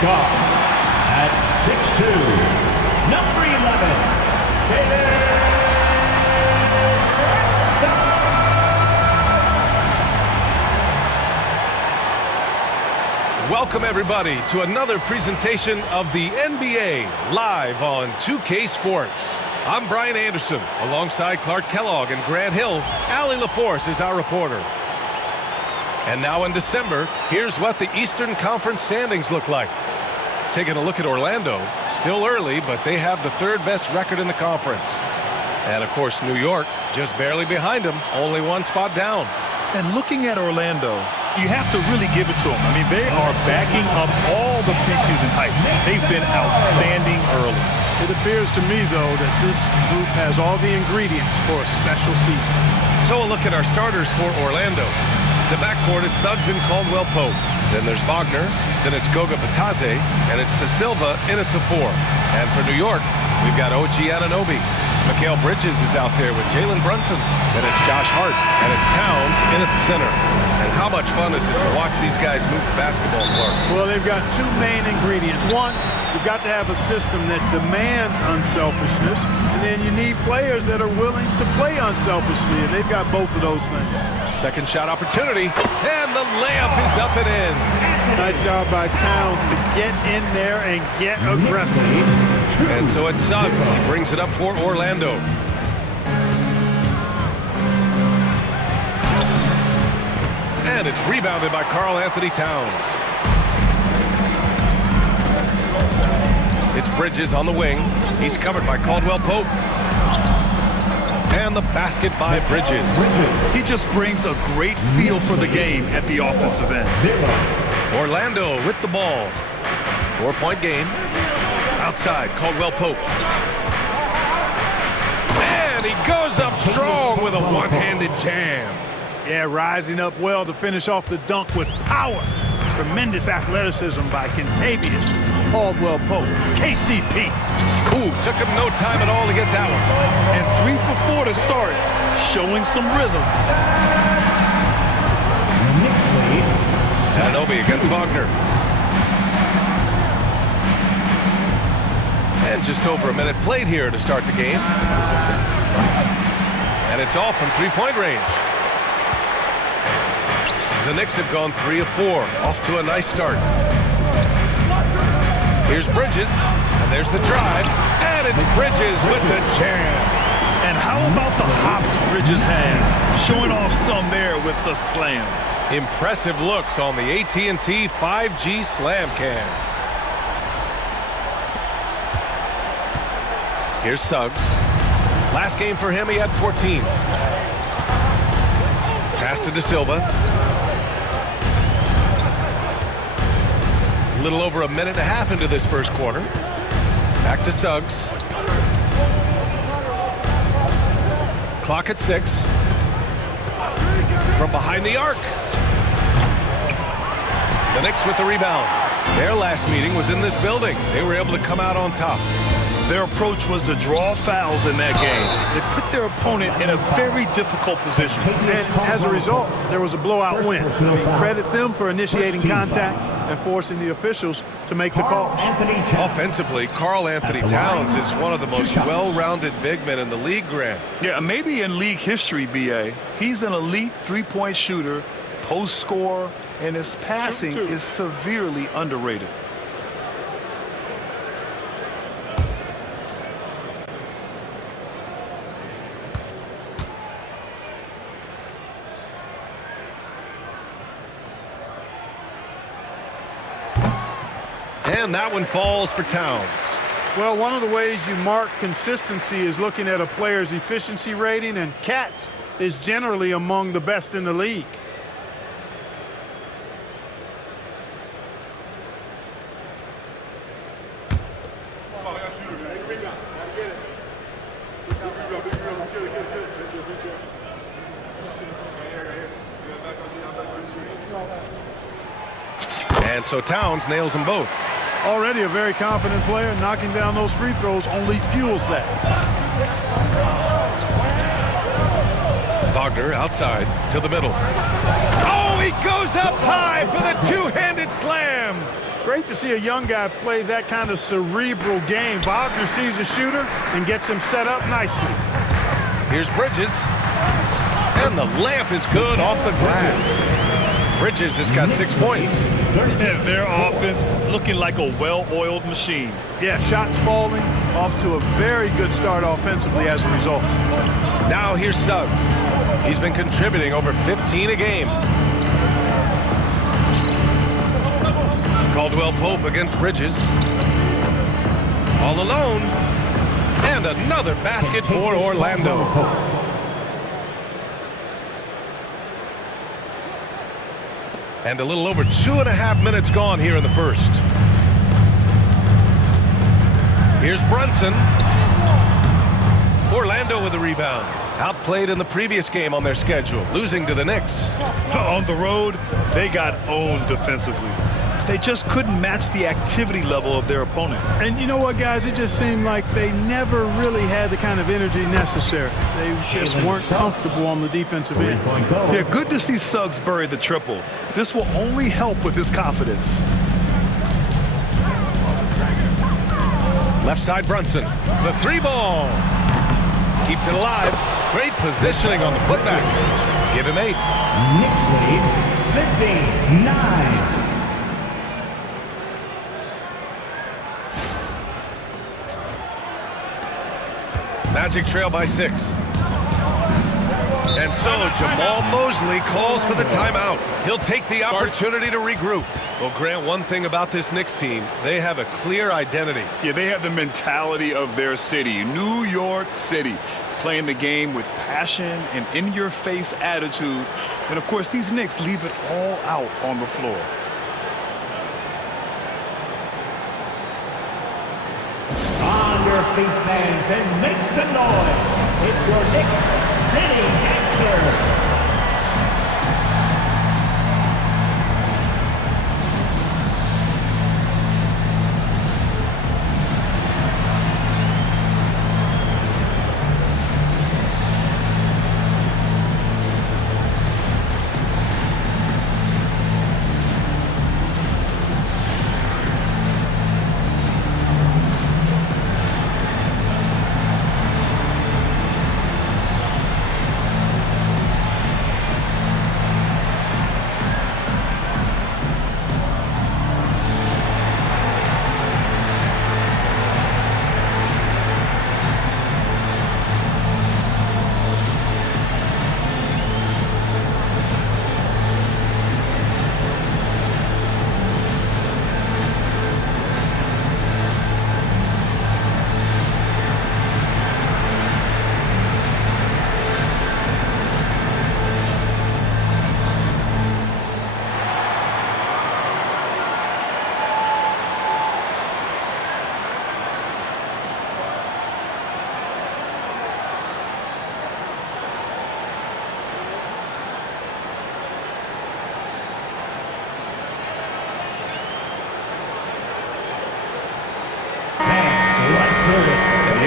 Guard at 6'2", number 11, Welcome everybody to another presentation of the NBA live on 2K Sports. I'm Brian Anderson alongside Clark Kellogg and Grant Hill. Allie LaForce is our reporter. And now in December, here's what the Eastern Conference standings look like. Taking a look at Orlando, still early, but they have the third best record in the conference. And of course, New York just barely behind them, only one spot down. And looking at Orlando, you have to really give it to them. I mean, they are backing up all the preseason hype. They've been outstanding early. It appears to me, though, that this group has all the ingredients for a special season. So a look at our starters for Orlando. The backcourt is Suggs and Caldwell-Pope. Then there's Wagner, then it's Goga Bitadze, and it's De Silva in at the 4. And for New York, we've got OG Anunoby. Mikal Bridges is out there with Jalen Brunson. Then it's Josh Hart, and it's Towns in at the center. And how much fun is it to watch these guys move the basketball court? Well, they've got two main ingredients. One, you've got to have a system that demands unselfishness, and then you need players that are willing to play unselfishly, and they've got both of those things. Second shot opportunity, and the layup is up and in. Nice job by Towns to get in there and get aggressive. And so it's Suggs. He brings it up for Orlando. And it's rebounded by Karl-Anthony Towns. It's Bridges on the wing. He's covered by Caldwell-Pope. And the basket by Bridges. He just brings a great feel for the game at the offensive end. Orlando with the ball. 4-point game. Outside, Caldwell-Pope. And he goes up strong with a one-handed jam. Yeah, rising up well to finish off the dunk with power. Tremendous athleticism by Kentavious, Caldwell-Pope, KCP. Ooh, took him no time at all to get that one. And 3 for 4 to start, showing some rhythm. Knicks lead. Anunoby against Wagner. And just over a minute played here to start the game. And it's all from three-point range. The Knicks have gone 3 of 4, off to a nice start. Here's Bridges, and there's the drive, and it's Bridges with the jam. And how about the hops Bridges has, showing off some there with the slam. Impressive looks on the AT&T 5G Slam Cam. Here's Suggs. Last game for him, he had 14. Pass to De Silva. A little over a minute and a half into this first quarter. Back to Suggs. Clock at 6. From behind the arc. The Knicks with the rebound. Their last meeting was in this building. They were able to come out on top. Their approach was to draw fouls in that game. They put their opponent in a very difficult position. And as a result, there was a blowout win. Credit them for initiating contact and forcing the officials to make the call. Offensively, Karl Anthony Towns is one of the most well-rounded big men in the league, Grant. Yeah, maybe in league history, B.A. He's an elite three-point shooter, post scorer, and his passing is severely underrated. And that one falls for Towns. Well, one of the ways you mark consistency is looking at a player's efficiency rating, and Katz is generally among the best in the league. And so Towns nails them both. Already a very confident player. Knocking down those free throws only fuels that. Wagner outside to the middle. Oh, he goes up high for the two-handed slam. Great to see a young guy play that kind of cerebral game. Wagner sees a shooter and gets him set up nicely. Here's Bridges. And the layup is good off the glass. Bridges has got 6 points. And their offense looking like a well-oiled machine. Yeah, shots falling, off to a very good start offensively as a result. Now here's Suggs. He's been contributing over 15 a game. Caldwell-Pope against Bridges. All alone. And another basket for Orlando. And a little over 2.5 minutes gone here in the first. Here's Brunson. Orlando with the rebound. Outplayed in the previous game on their schedule, losing to the Knicks. On the road, they got owned defensively. They just couldn't match the activity level of their opponent. And you know what, guys? It just seemed like they never really had the kind of energy necessary. They just weren't comfortable on the defensive end. Yeah, good to see Suggs bury the triple. This will only help with his confidence. Left side Brunson. The three ball. Keeps it alive. Great positioning on the putback. Give him 8. Knicks lead 16-9. Magic trail by 6. And so Jamal Mosley calls for the timeout. He'll take the opportunity to regroup. Well, Grant, one thing about this Knicks team, they have a clear identity. Yeah, they have the mentality of their city, New York City, playing the game with passion and in-your-face attitude. And, of course, these Knicks leave it all out on the floor. On your feet, fans, and make some noise. It's your Knicks City Answer.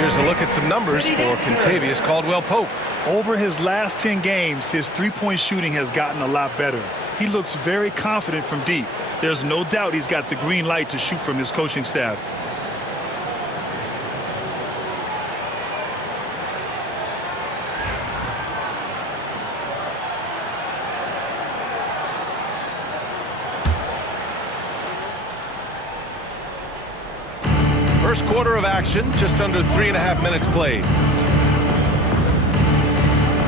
Here's a look at some numbers for Kentavious Caldwell-Pope. Over his last 10 games, his three-point shooting has gotten a lot better. He looks very confident from deep. There's no doubt he's got the green light to shoot from his coaching staff. First quarter of action, just under 3.5 minutes played.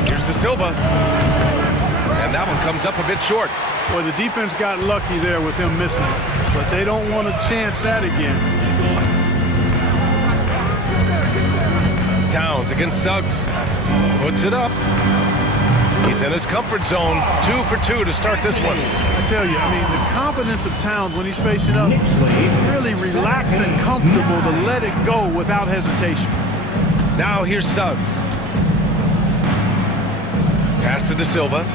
Here's the Silva. And that one comes up a bit short. Well, the defense got lucky there with him missing it, but they don't want to chance that again. Towns against Suggs. Puts it up. He's in his comfort zone. 2 for 2 to start this one. I tell you, I mean, the confidence of Towns when he's facing up, really relaxed and comfortable to let it go without hesitation. Now here's Suggs. Pass to De Silva.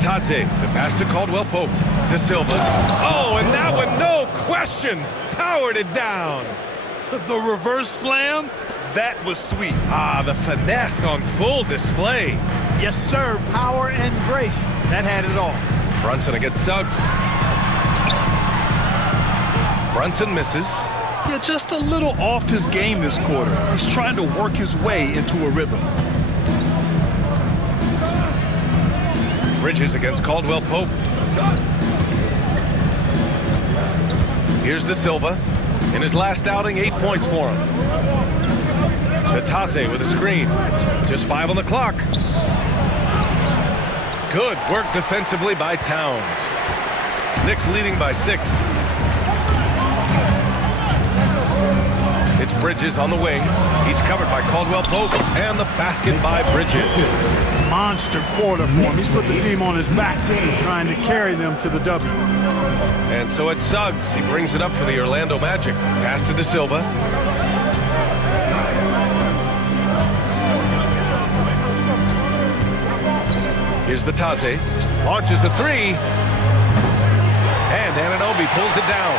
Tate, the pass to Caldwell-Pope. De Silva. Oh, and that one, no question, powered it down. The reverse slam, that was sweet. Ah, the finesse on full display. Yes, sir. Power and grace. That had it all. Brunson against Suggs. Brunson misses. Yeah, just a little off his game this quarter. He's trying to work his way into a rhythm. Bridges against Caldwell-Pope. Here's De Silva. In his last outing, 8 points for him. Tate with a screen. Just 5 on the clock. Good work defensively by Towns. Knicks leading by 6. It's Bridges on the wing. He's covered by Caldwell-Pope, and the basket by Bridges. Monster quarter for him. He's put the team on his back, trying to carry them to the W. And so it's Suggs. He brings it up for the Orlando Magic. Pass to De Silva. Here's Tate. Launches a 3. And Anunoby pulls it down.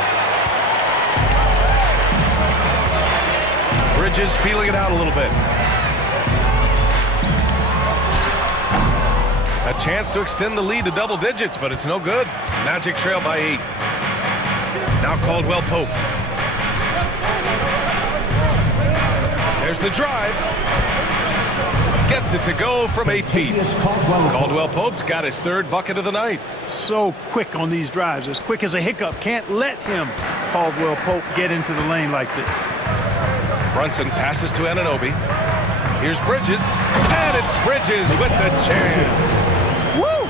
Bridges feeling it out a little bit. A chance to extend the lead to double digits, but it's no good. Magic trail by 8. Now Caldwell-Pope. There's the drive. Gets it to go from 8 feet. Caldwell-Pope's got his 3rd bucket of the night. So quick on these drives, as quick as a hiccup. Can't let him, Caldwell-Pope, get into the lane like this. Brunson passes to Anunoby. Here's Bridges. And it's Bridges with the jam. Woo!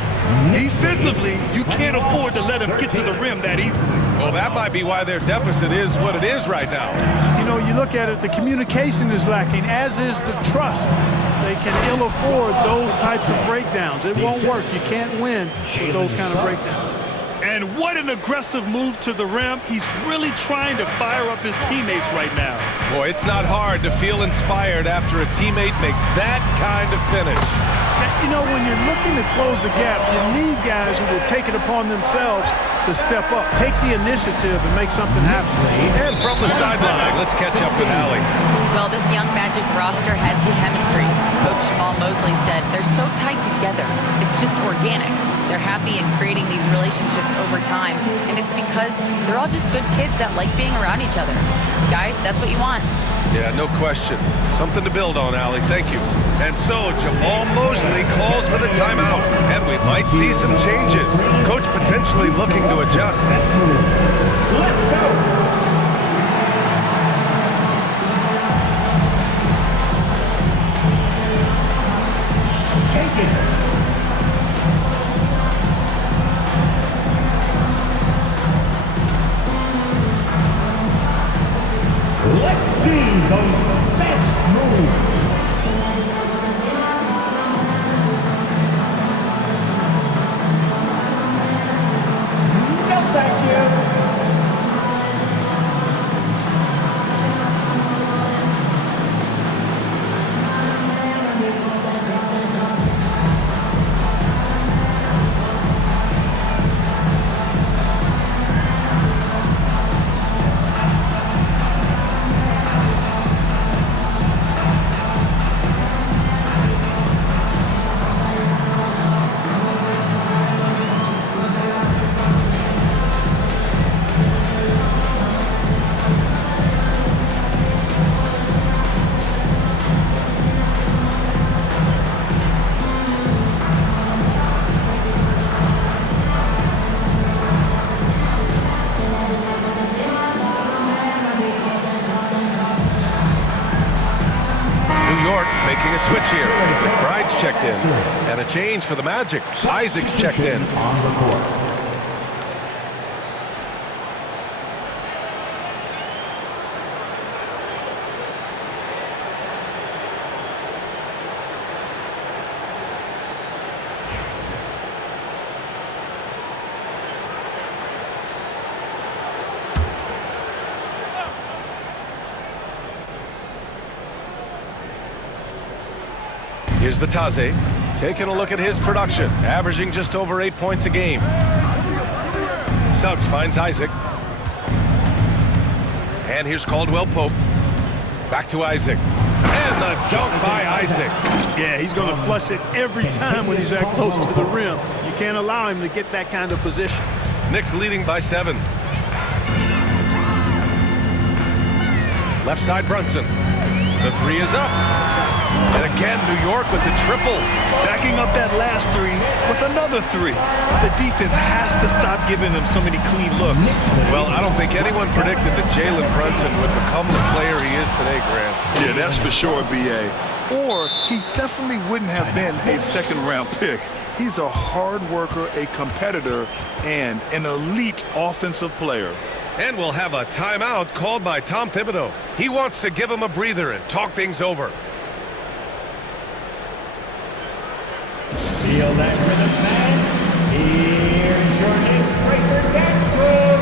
Defensively, you can't afford to let him get to the rim that easily. Well, that might be why their deficit is what it is right now. You know, you look at it, the communication is lacking, as is the trust. They can ill afford those types of breakdowns. It won't work. You can't win with those kind of breakdowns. And what an aggressive move to the rim. He's really trying to fire up his teammates right now. Boy, it's not hard to feel inspired after a teammate makes that kind of finish. You know, when you're looking to close the gap, you need guys who will take it upon themselves to step up, take the initiative, and make something happen. And from the sideline, let's catch up with Allie. Well, this young Magic roster has chemistry. Coach Jamal Mosley said they're so tight together. It's just organic. They're happy in creating these relationships over time, and it's because they're all just good kids that like being around each other. Guys, that's what you want. Yeah, no question. Something to build on, Allie. Thank you. And so Jamal Mosley calls for the timeout, and we might see some changes. Coach potentially looking to adjust. Let's go. Shake it. Let's see those best moves. No, thank you. a change for the Magic. Isaac's checked in. On the court. Here's Batase, taking a look at his production, averaging just over 8 points a game. Suggs finds Isaac. And here's Caldwell-Pope. Back to Isaac. And the dunk by Isaac. Yeah, he's going to flush it every time when he's that close to the rim. You can't allow him to get that kind of position. Knicks leading by 7. Left side Brunson. The 3 is up. And again, New York with the triple. Backing up that last 3 with another 3. The defense has to stop giving them so many clean looks. Well, I don't think anyone predicted that Jalen Brunson would become the player he is today, Grant. Yeah, that's for sure, B.A. Or he definitely wouldn't have been a second-round pick. He's a hard worker, a competitor, and an elite offensive player. And we'll have a timeout called by Tom Thibodeau. He wants to give him a breather and talk things over. Feel that rhythm, fans. Here's your Knicks breaker dance crew.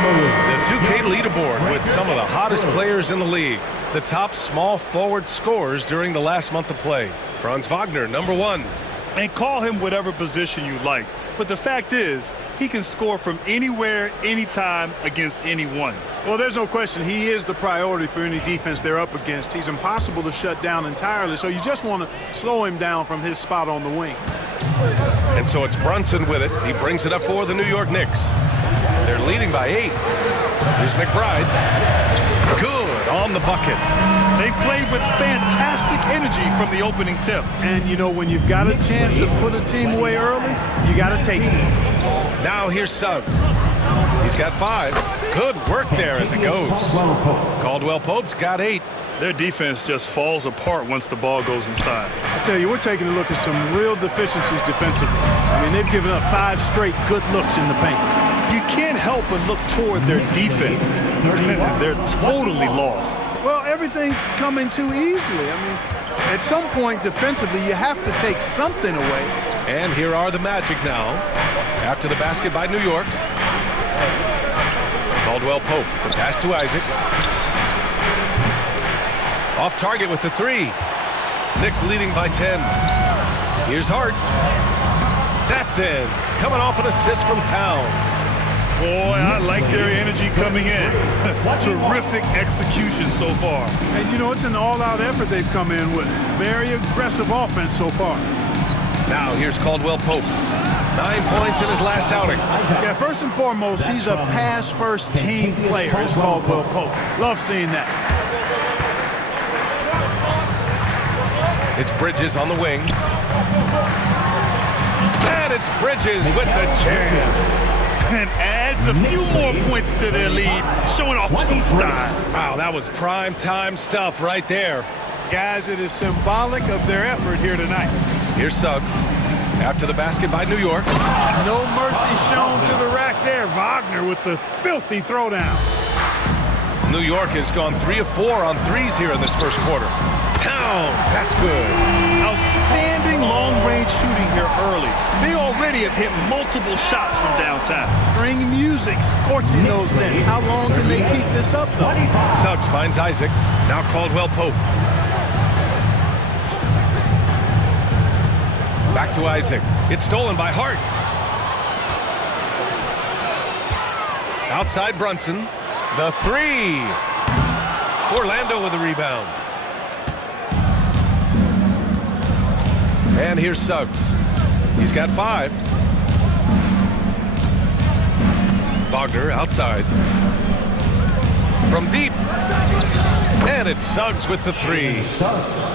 The 2K leaderboard with some of the hottest players in the league. The top small forward scorers during the last month of play. Franz Wagner, number 1. And call him whatever position you like. But the fact is, he can score from anywhere, anytime, against anyone. Well, there's no question he is the priority for any defense they're up against. He's impossible to shut down entirely, so you just want to slow him down from his spot on the wing. And so it's Brunson with it. He brings it up for the New York Knicks. They're leading by 8. Here's McBride. Good on the bucket. They played with fantastic energy from the opening tip. And, you know, when you've got a chance to put a team away early, you got to take it. Now here's Suggs. He's got 5. Good work there as it goes. Caldwell-Pope's got 8. Their defense just falls apart once the ball goes inside. I tell you, we're taking a look at some real deficiencies defensively. I mean, they've given up 5 straight good looks in the paint. You can't help but look toward their defense. They're totally lost. Well, everything's coming too easily. I mean, at some point defensively, you have to take something away. And here are the Magic now. After the basket by New York. Caldwell-Pope, the pass to Isaac. Off target with the 3. Knicks leading by 10. Here's Hart. That's in. Coming off an assist from Towns. Boy, I like their energy coming in. Terrific execution so far. And, you know, it's an all-out effort they've come in with. Very aggressive offense so far. Now here's Caldwell-Pope. 9 points in his last outing. Yeah, first and foremost, he's a pass-first team player, is Caldwell-Pope. Love seeing that. It's Bridges on the wing. And it's Bridges with the jam. And adds a few more points to their lead, showing off some style. Wow, that was prime time stuff right there. Guys, it is symbolic of their effort here tonight. Here's Suggs. After the basket by New York. No mercy shown to the rack there. Wagner with the filthy throwdown. New York has gone 3 of 4 on threes here in this first quarter. Towns, that's good. Outstanding long-range shooting here early. They already have hit multiple shots from downtown. String music scorching those nets. How long can they keep this up, though? Suggs finds Isaac. Now Caldwell-Pope. Back to Isaac. It's stolen by Hart. Outside Brunson. The three. Orlando with the rebound. And here's Suggs. He's got 5. Wagner outside. From deep. And it's Suggs with the 3.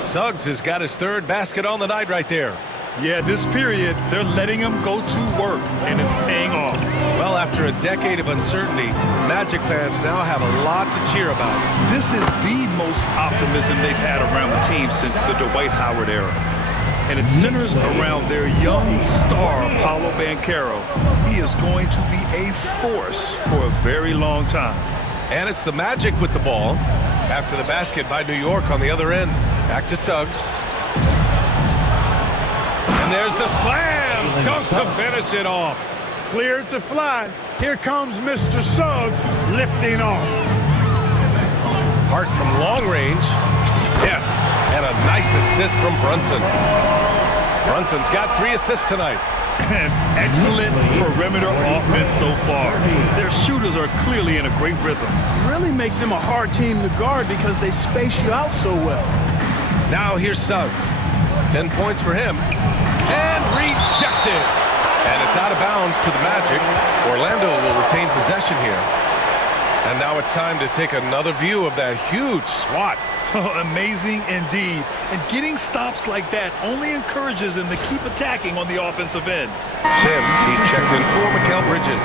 Suggs has got his 3rd basket on the night right there. Yeah, this period, they're letting him go to work, and it's paying off. Well, after a decade of uncertainty, Magic fans now have a lot to cheer about. This is the most optimism they've had around the team since the Dwight Howard era. And it centers around their young star, Paolo Banchero. He is going to be a force for a very long time. And it's the Magic with the ball. After the basket by New York on the other end. Back to Suggs. And there's the slam dunk to finish it off. Cleared to fly. Here comes Mr. Suggs lifting off. Hart from long range. Yes, and a nice assist from Brunson. Brunson's got 3 assists tonight. Excellent perimeter offense so far. Their shooters are clearly in a great rhythm. Really makes them a hard team to guard because they space you out so well. Now here's Suggs. 10 points for him. And rejected. And it's out of bounds to the Magic. Orlando will retain possession here. And now it's time to take another view of that huge swat. Amazing indeed. And getting stops like that only encourages them to keep attacking on the offensive end. Sims, he's checked in for Mikal Bridges.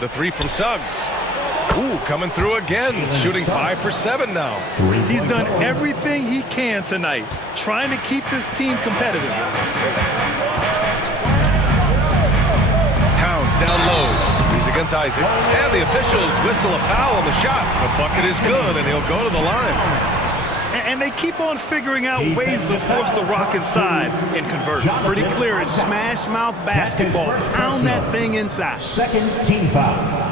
The 3 from Suggs. Ooh, coming through again, shooting 5 for 7 now. He's done everything he can tonight, trying to keep this team competitive. Towns down low. He's against Isaac. And the officials whistle a foul on the shot. The bucket is good, and he'll go to the line. And they keep on figuring out ways to force the Rock inside and convert. Pretty clear. It's smash mouth basketball. Pound that thing inside. Second team foul.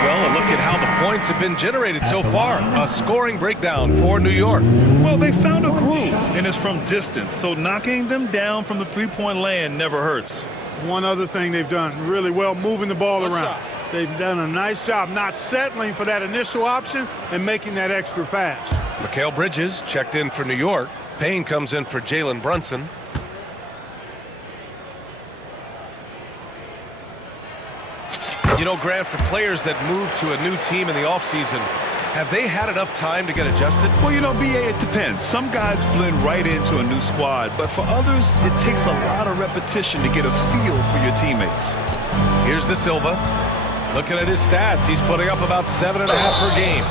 Well, a look at how the points have been generated so far. A scoring breakdown for New York. Well, they found a groove, and it's from distance, so knocking them down from the three-point land never hurts. One other thing they've done really well, moving the ball around. They've done a nice job not settling for that initial option and making that extra pass. Mikal Bridges checked in for New York. Payne comes in for Jalen Brunson. You know, Grant, for players that move to a new team in the offseason, have they had enough time to get adjusted? Well, you know, B.A., it depends. Some guys blend right into a new squad, but for others, it takes a lot of repetition to get a feel for your teammates. Here's De Silva. Looking at his stats, he's putting up about 7.5 per game.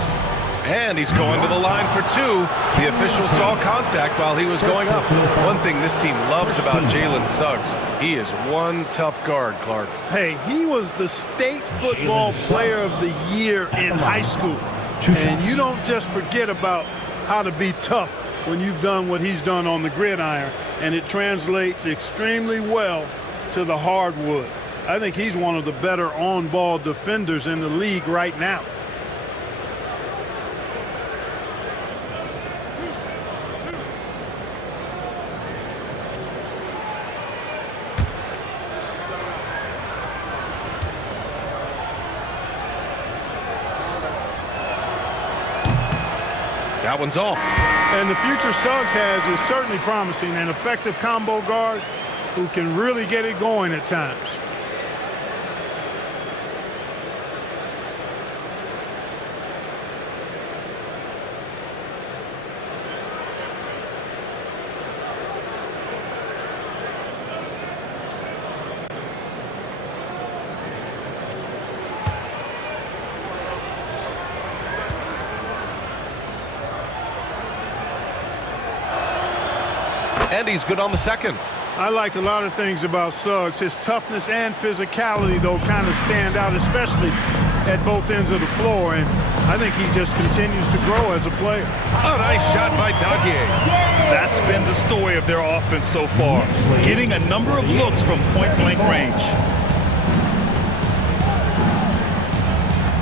And he's going to the line for 2. The official saw contact while he was going up. One thing this team loves about Jalen Suggs, he is one tough guard, Clark. Hey, he was the state football player of the year in high school. And you don't just forget about how to be tough when you've done what he's done on the gridiron. And it translates extremely well to the hardwood. I think he's one of the better on-ball defenders in the league right now. That one's off. And the future Suggs has is certainly promising, an effective combo guard who can really get it going at times. And he's good on the second. I like a lot of things about Suggs. His toughness and physicality, though, kind of stand out, especially at both ends of the floor. And I think he just continues to grow as a player. A nice shot by Daguerre. That's been the story of their offense so far, getting a number of looks from point-blank range.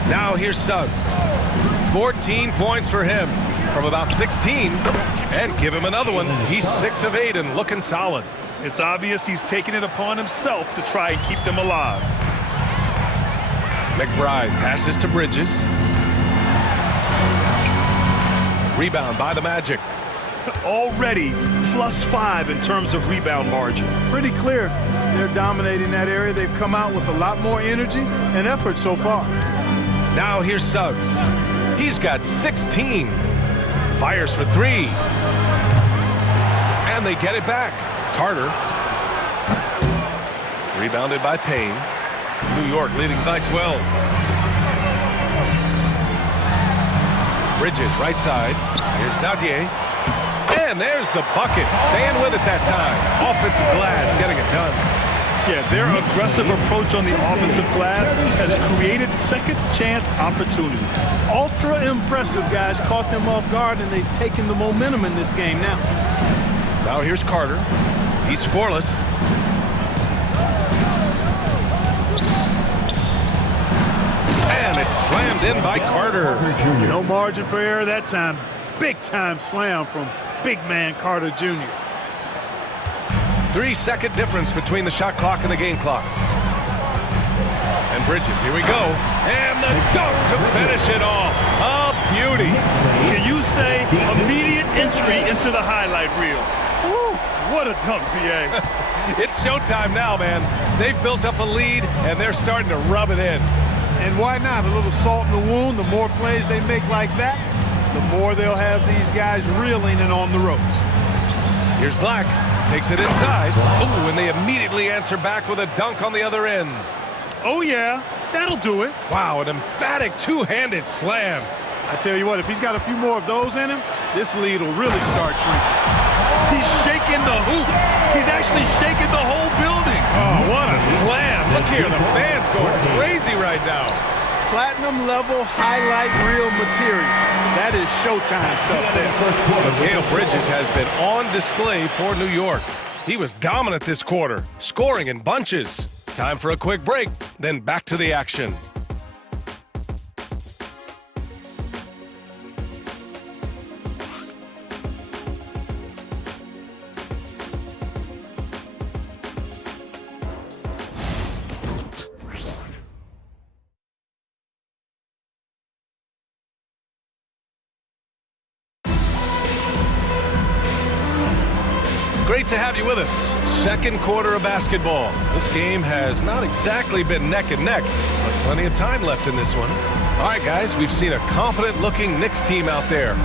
Now here's Suggs. 14 points for him from about 16. And give him another one. He's 6 of 8 and looking solid. It's obvious he's taking it upon himself to try and keep them alive. McBride passes to Bridges. Rebound by the Magic. Already +5 in terms of rebound margin. Pretty clear they're dominating that area. They've come out with a lot more energy and effort so far. Now here's Suggs. He's got 16. Fires for 3. And they get it back. Carter. Rebounded by Payne. New York leading by 12. Bridges right side. Here's Daguerre. And there's the bucket. Staying with it that time. Offensive glass getting it done. Yeah, their aggressive approach on the offensive glass has created second chance opportunities. Ultra impressive, guys. Caught them off guard, and they've taken the momentum in this game now. Now here's Carter. He's scoreless. And it's slammed in by Carter. No margin for error that time. Big time slam from big man Carter Jr. 3-second difference between the shot clock and the game clock. And Bridges, here we go. And the dunk to finish it off. A beauty. Can you say immediate entry into the highlight reel? Woo, what a dunk, B.A. It's showtime now, man. They've built up a lead, and they're starting to rub it in. And why not? A little salt in the wound. The more plays they make like that, the more they'll have these guys reeling and on the ropes. Here's Black. Takes it inside. Ooh, and they immediately answer back with a dunk on the other end. Oh, yeah. That'll do it. Wow, an emphatic two-handed slam. I tell you what, if he's got a few more of those in him, this lead will really start shrinking. He's shaking the hoop. He's actually shaking the whole building. Oh, what a slam. Look here, the fans going crazy right now. Platinum level highlight reel material. That is showtime stuff there. Mikal Bridges has been on display for New York. He was dominant this quarter, scoring in bunches. Time for a quick break, then back to the action. Great to have you with us. Second quarter of basketball. This game has not exactly been neck and neck, but plenty of time left in this one. All right, guys, we've seen a confident-looking Knicks team out there.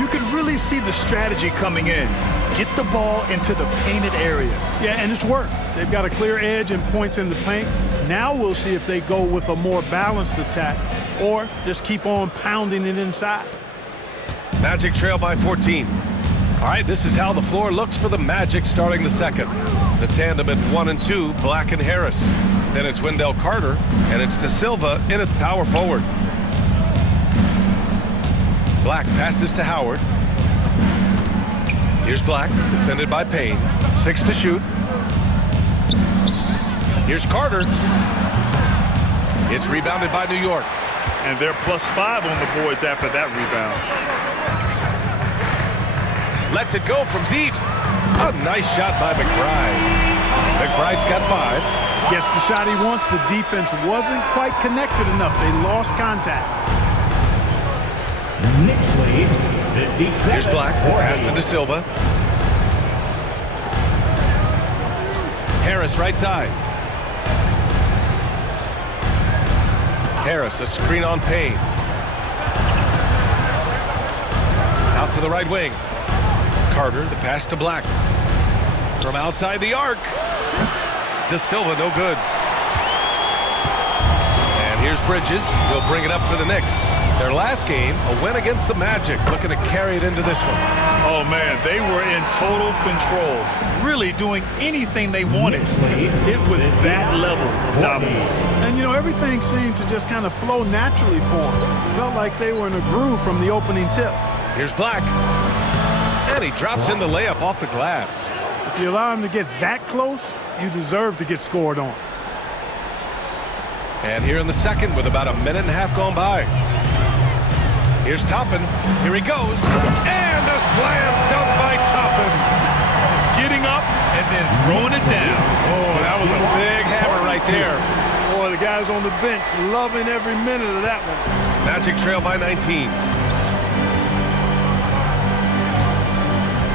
You can really see the strategy coming in. Get the ball into the painted area. Yeah, and it's worked. They've got a clear edge and points in the paint. Now we'll see if they go with a more balanced attack or just keep on pounding it inside. Magic trail by 14. All right, this is how the floor looks for the Magic starting the second. The tandem at 1 and 2, Black and Harris. Then it's Wendell Carter, and it's De Silva in at the power forward. Black passes to Howard. Here's Black, defended by Payne. 6 to shoot. Here's Carter. It's rebounded by New York. And they're +5 on the boards after that rebound. Lets it go from deep. A nice shot by McBride. McBride's got 5. Gets the shot he wants. The defense wasn't quite connected enough. They lost contact. Knicks lead. Here's Black, pass to De Silva. Harris right side. Harris, a screen on Payne. Out to the right wing. Carter, the pass to Black. From outside the arc. De Silva, no good. And here's Bridges. He'll bring it up for the Knicks. Their last game, a win against the Magic, looking to carry it into this one. Oh, man, they were in total control, really doing anything they wanted. It was that level of dominance. And, you know, everything seemed to just kind of flow naturally for them. Felt like they were in a groove from the opening tip. Here's Black. And he drops in the layup off the glass. If you allow him to get that close, you deserve to get scored on. And here in the second with about a minute and a half gone by. Here's Toppin. Here he goes. And a slam dunk by Toppin. Getting up and then throwing it down. Oh, that was a big hammer right there. Boy, the guys on the bench loving every minute of that one. Magic trail by 19.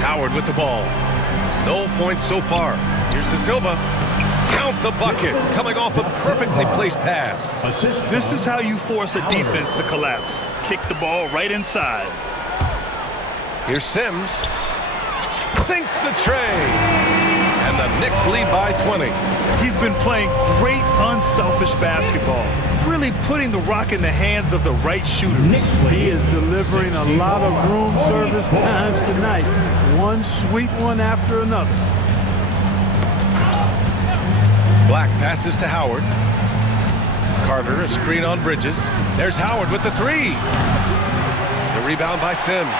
Howard with the ball. No points so far. Here's De Silva. Count the bucket. Coming off a perfectly placed pass. This is how you force a defense to collapse. Kick the ball right inside. Here's Sims. Sinks the tray. And the Knicks lead by 20. He's been playing great unselfish basketball. Really putting the rock in the hands of the right shooters. He is delivering a lot of room service times tonight. One sweet one after another. Black passes to Howard. Carter, a screen on Bridges. There's Howard with the three. The rebound by Sims.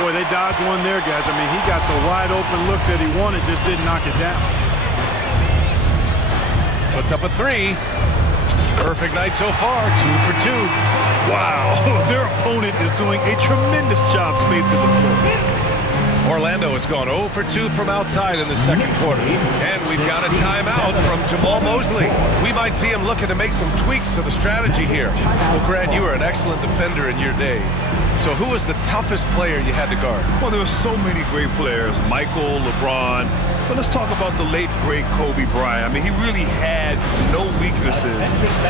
Boy, they dodged one there, guys. I mean, he got the wide open look that he wanted, just didn't knock it down. Puts up a three. Perfect night so far, 2 for 2. Wow, their opponent is doing a tremendous job spacing the floor. Orlando has gone 0 for 2 from outside in the second quarter. And we've got a timeout from Jamal Mosley. We might see him looking to make some tweaks to the strategy here. Well, Grant, you were an excellent defender in your day. So who was the toughest player you had to guard? Well, there were so many great players. Mikal, LeBron. But let's talk about the late, great Kobe Bryant. I mean, he really had no weaknesses.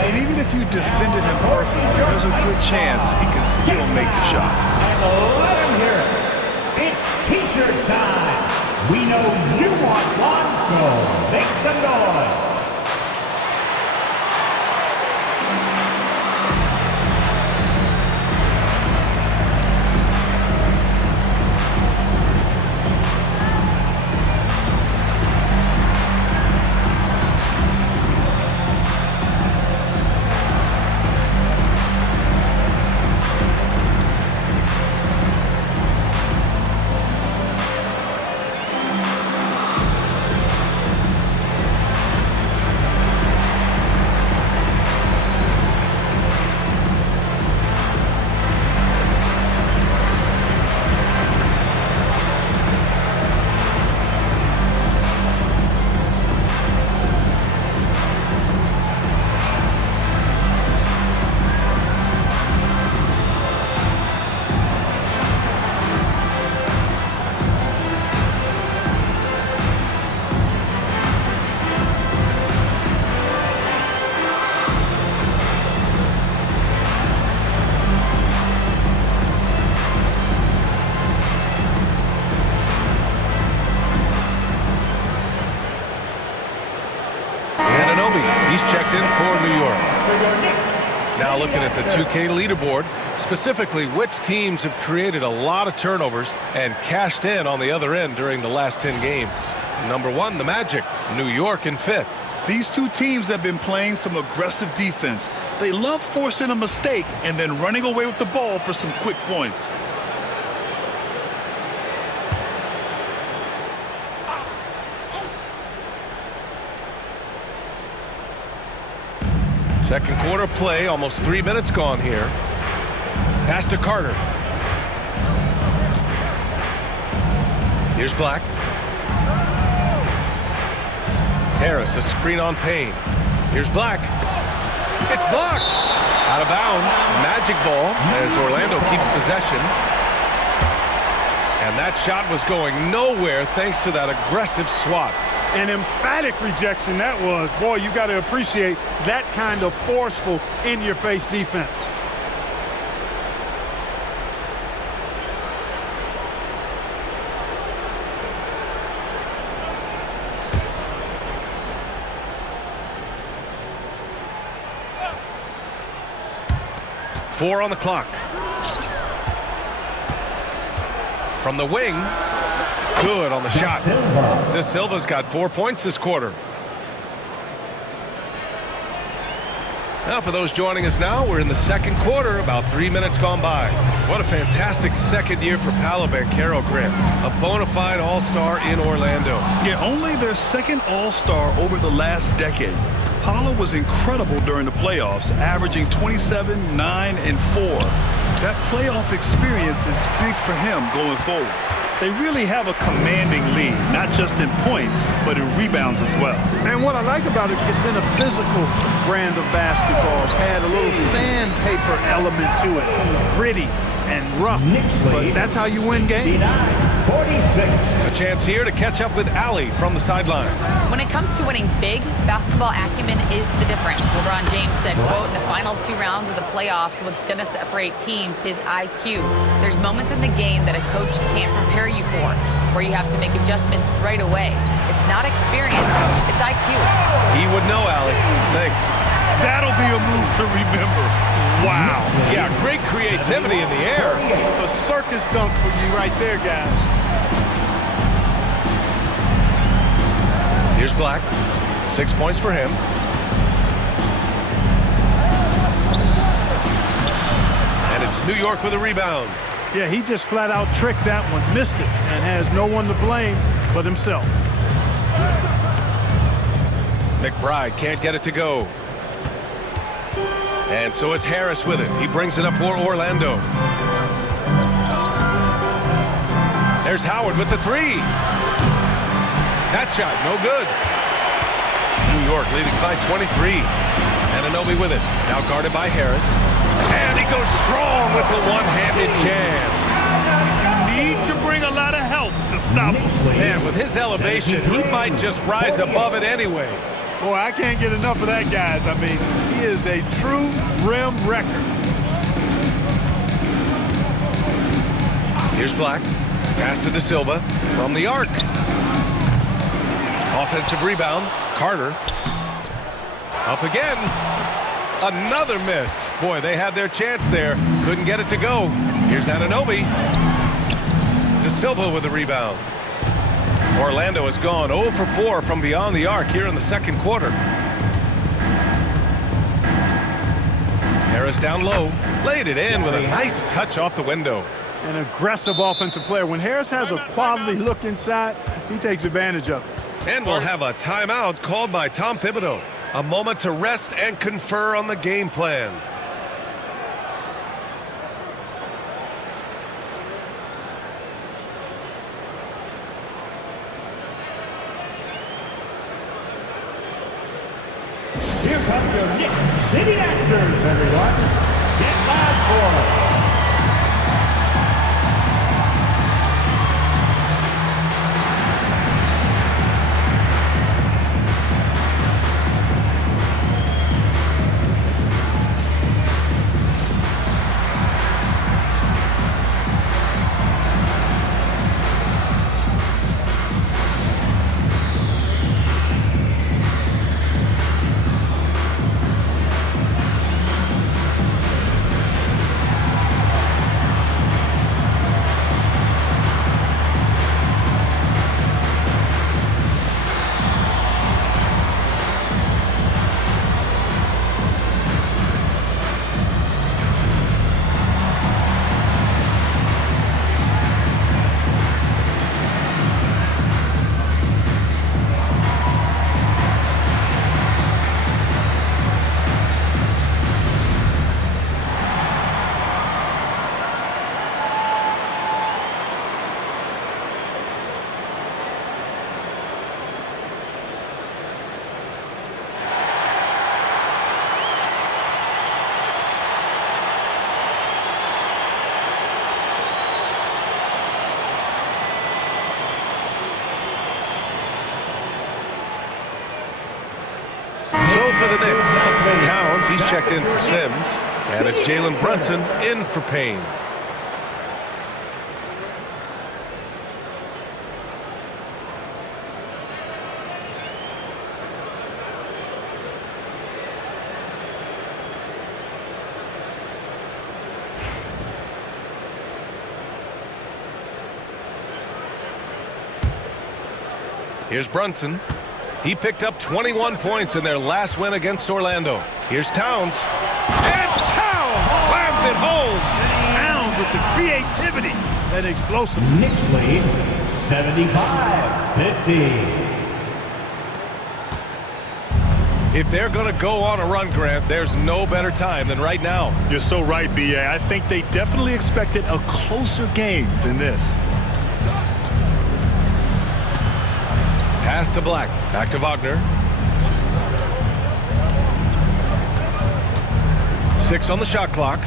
And even if you defended him perfectly, there's a good chance he can still make the shot. And let him hear it. It's T-shirt time. We know you want one, so make some noise. He's checked in for New York. Now looking at the 2K leaderboard, specifically which teams have created a lot of turnovers and cashed in on the other end during the last 10 games. Number 1, the Magic, New York in 5th. These two teams have been playing some aggressive defense. They love forcing a mistake and then running away with the ball for some quick points. Second quarter play, almost 3 minutes gone here. Pass to Carter. Here's Black. Harris, a screen on Payne. Here's Black. It's blocked. Out of bounds. Magic ball as Orlando keeps possession. And that shot was going nowhere thanks to that aggressive swat. An emphatic rejection that was. Boy, you got to appreciate that kind of forceful, in-your-face defense. Four on the clock. From the wing. Good on the shot. De Silva's got 4 points this quarter. Now for those joining us now, we're in the second quarter, about 3 minutes gone by. What a fantastic second year for Paolo Banchero, Grant. A bona fide all-star in Orlando. Yeah, only their second all-star over the last decade. Paolo was incredible during the playoffs, averaging 27, 9, and 4. That playoff experience is big for him going forward. They really have a commanding lead, not just in points, but in rebounds as well. And what I like about it, it's been a physical brand of basketball. It's had a little sandpaper element to it, gritty and rough, but that's how you win games. 46. A chance here to catch up with Allie from the sideline. When it comes to winning big, basketball acumen is the difference. LeBron James said, quote, in the final 2 rounds of the playoffs, what's going to separate teams is IQ. There's moments in the game that a coach can't prepare you for, where you have to make adjustments right away. It's not experience, it's IQ. He would know, Allie. Thanks. That'll be a move to remember. Wow. Yeah, great creativity in the air. A circus dunk for you right there, guys. Here's Black. 6 points for him. And it's New York with a rebound. Yeah, he just flat out tricked that one, missed it, and has no one to blame but himself. McBride can't get it to go. And so it's Harris with it. He brings it up for Orlando. There's Howard with the 3. That shot, no good. New York leading by 23. Anunoby with it. Now guarded by Harris. And he goes strong with the one-handed jam. You need to bring a lot of help to stop him. Man, with his elevation, he might just rise above it anyway. Boy, I can't get enough of that, guys. I mean, he is a true rim wrecker. Here's Black. Pass to De Silva from the arc. Offensive rebound. Carter. Up again. Another miss. Boy, they had their chance there. Couldn't get it to go. Here's Anunoby. De Silva with the rebound. Orlando has gone 0 for 4 from beyond the arc here in the second quarter. Harris down low. Laid it in with a nice touch off the window. An aggressive offensive player. When Harris has a quality look inside, he takes advantage of it. And we'll have a timeout called by Tom Thibodeau. A moment to rest and confer on the game plan. Here come your Knicks City Dancers, everyone. Get live for it. He's checked in for Sims. And it's Jalen Brunson in for Payne. Here's Brunson. He picked up 21 points in their last win against Orlando. Here's Towns. And Towns slams it home. Towns with the creativity and explosive. Knicks lead 75-50. If they're going to go on a run, Grant, there's no better time than right now. You're so right, B.A. I think they definitely expected a closer game than this. Pass to Black. Back to Wagner. 6 on the shot clock.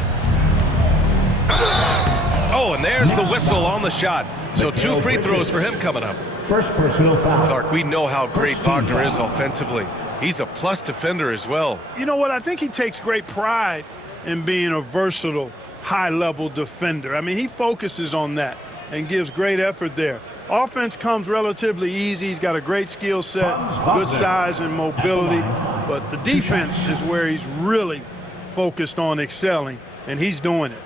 Oh, and there's the whistle on the shot. So 2 free throws for him coming up. First personal foul. Clark, we know how great Wagner is offensively. He's a plus defender as well. You know what? I think he takes great pride in being a versatile, high-level defender. I mean, he focuses on that and gives great effort there. Offense comes relatively easy. He's got a great skill set, good size and mobility. But the defense is where he's really focused on excelling, and he's doing it.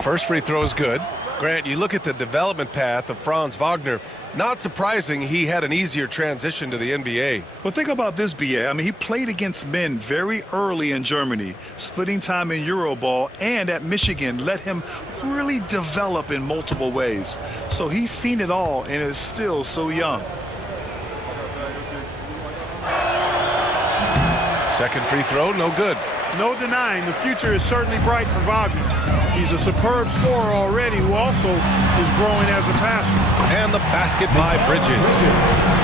First free throw is good. Grant, you look at the development path of Franz Wagner. Not surprising he had an easier transition to the NBA. Well, think about this, B.A. I mean, he played against men very early in Germany, splitting time in Euroball, and at Michigan let him really develop in multiple ways. So he's seen it all and is still so young. Second free throw, no good. No denying the future is certainly bright for Wagner. He's a superb scorer already who also is growing as a passer. And the basket by Bridges.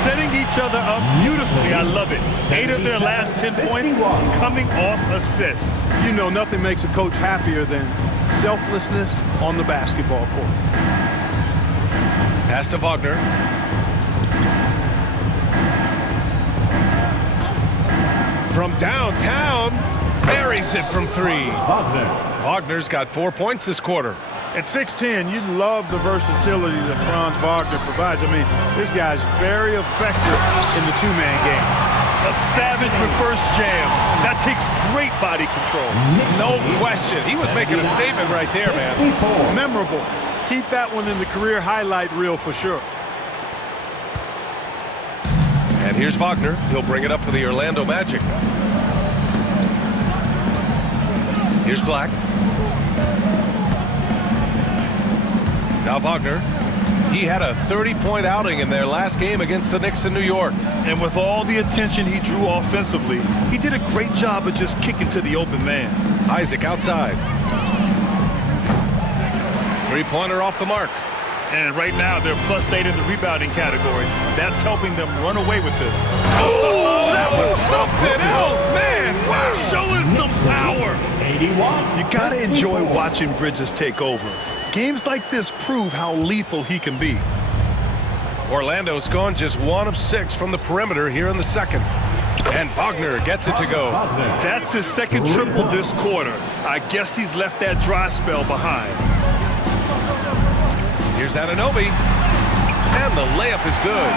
Setting each other up beautifully. I love it. 8 of their last 10 points coming off assists. You know, nothing makes a coach happier than selflessness on the basketball court. Pass to Wagner. From downtown, buries it from 3. Wagner's got 4 points this quarter. At 6'10", you love the versatility that Franz Wagner provides. I mean, this guy's very effective in the two-man game. A savage reverse jam. That takes great body control. No question. He was making a statement right there, man. Memorable. Keep that one in the career highlight reel for sure. And here's Wagner. He'll bring it up for the Orlando Magic. Here's Black. Now Wagner. He had a 30-point outing in their last game against the Knicks in New York. And with all the attention he drew offensively, he did a great job of just kicking to the open man. Isaac outside. Three-pointer off the mark. And right now, they're +8 in the rebounding category. That's helping them run away with this. Oh, that was something else, man. Wow. Show us some power. 81. You got to enjoy watching Bridges take over. Games like this prove how lethal he can be. Orlando's gone just 1 of 6 from the perimeter here in the second. And Wagner gets it to go. That's his second triple this quarter. I guess he's left that dry spell behind. Here's Anunoby. And the layup is good.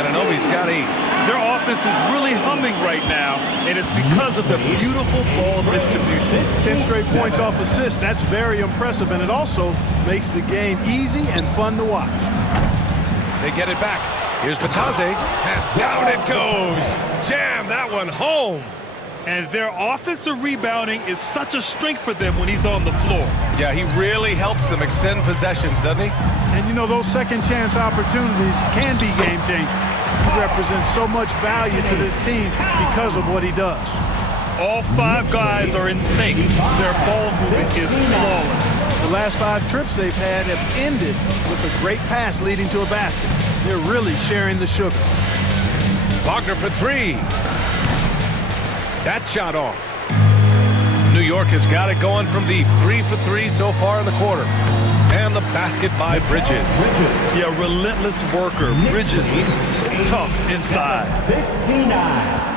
Anunoby's got 8. Their offense is really humming right now, and it's because of the beautiful ball distribution. 10 straight points off assists. That's very impressive, and it also makes the game easy and fun to watch. They get it back. Here's Batase, and down it goes. Jam that one home. And their offensive rebounding is such a strength for them when he's on the floor. Yeah, he really helps them extend possessions, doesn't he? And you know, those second chance opportunities can be game changers. He represents so much value to this team because of what he does. All 5 guys are in sync. Their ball movement is flawless. The last 5 trips they've had have ended with a great pass leading to a basket. They're really sharing the sugar. Wagner for three. That shot off. New York has got it going from deep. 3 for 3 so far in the quarter. And the basket by Bridges. Yeah, relentless worker. Bridges, so tough inside. 59.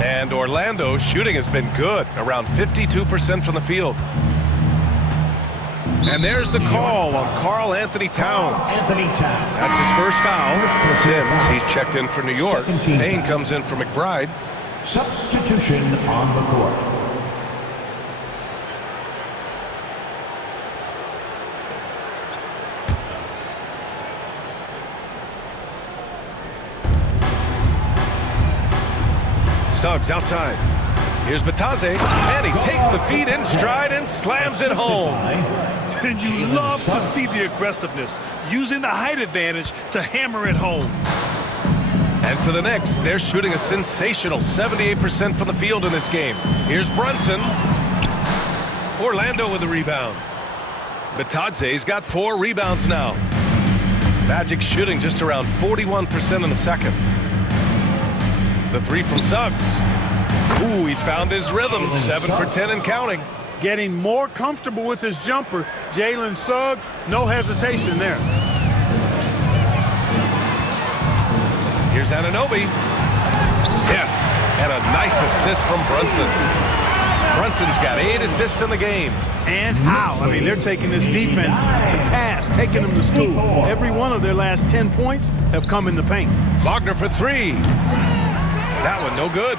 And Orlando's shooting has been good, around 52% from the field. And there's the call on Karl Anthony Towns. Anthony Towns. That's his first foul. Sims, he's checked in for New York. Payne comes in for McBride. Substitution on the court. Suggs outside. Here's Batadze, and he takes the feed in stride and slams it home. And you love to see the aggressiveness, using the height advantage to hammer it home. And for the Knicks, they're shooting a sensational 78% from the field in this game. Here's Brunson. Orlando with the rebound. Batadze's got 4 rebounds now. Magic shooting just around 41% in the second. The three from Suggs. Ooh, he's found his rhythm. 7 for 10 and counting. Getting more comfortable with his jumper. Jalen Suggs, no hesitation there. Here's Anunoby. Yes, and a nice assist from Brunson. Brunson's got 8 assists in the game. And how? I mean, they're taking this defense to task, taking them to school. Every one of their last 10 points have come in the paint. Wagner for 3. That one no good.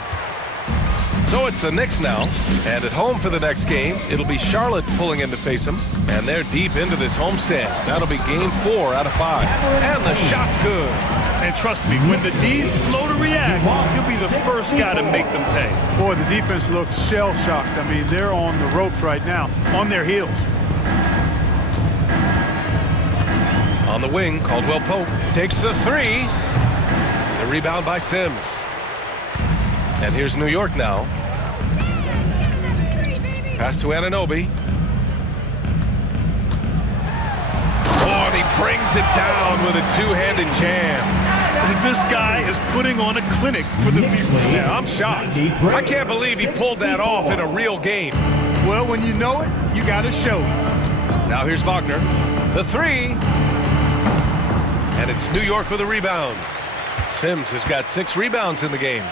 So it's the Knicks now, and at home for the next game, it'll be Charlotte pulling in to face them, and they're deep into this homestand. That'll be game 4 out of 5. And the shot's good. And trust me, when the D's slow to react, he'll be the first guy to make them pay. Boy, the defense looks shell-shocked. I mean, they're on the ropes right now, on their heels. On the wing, Caldwell-Pope takes the 3. The rebound by Sims. And here's New York now. Pass to Anunoby. Oh, and he brings it down with a 2-handed jam. This guy is putting on a clinic for the people. Yeah, I'm shocked. I can't believe he pulled that off in a real game. Well, when you know it, you got to show it. Now here's Wagner. The 3. And it's New York with a rebound. Sims has got 6 rebounds in the game.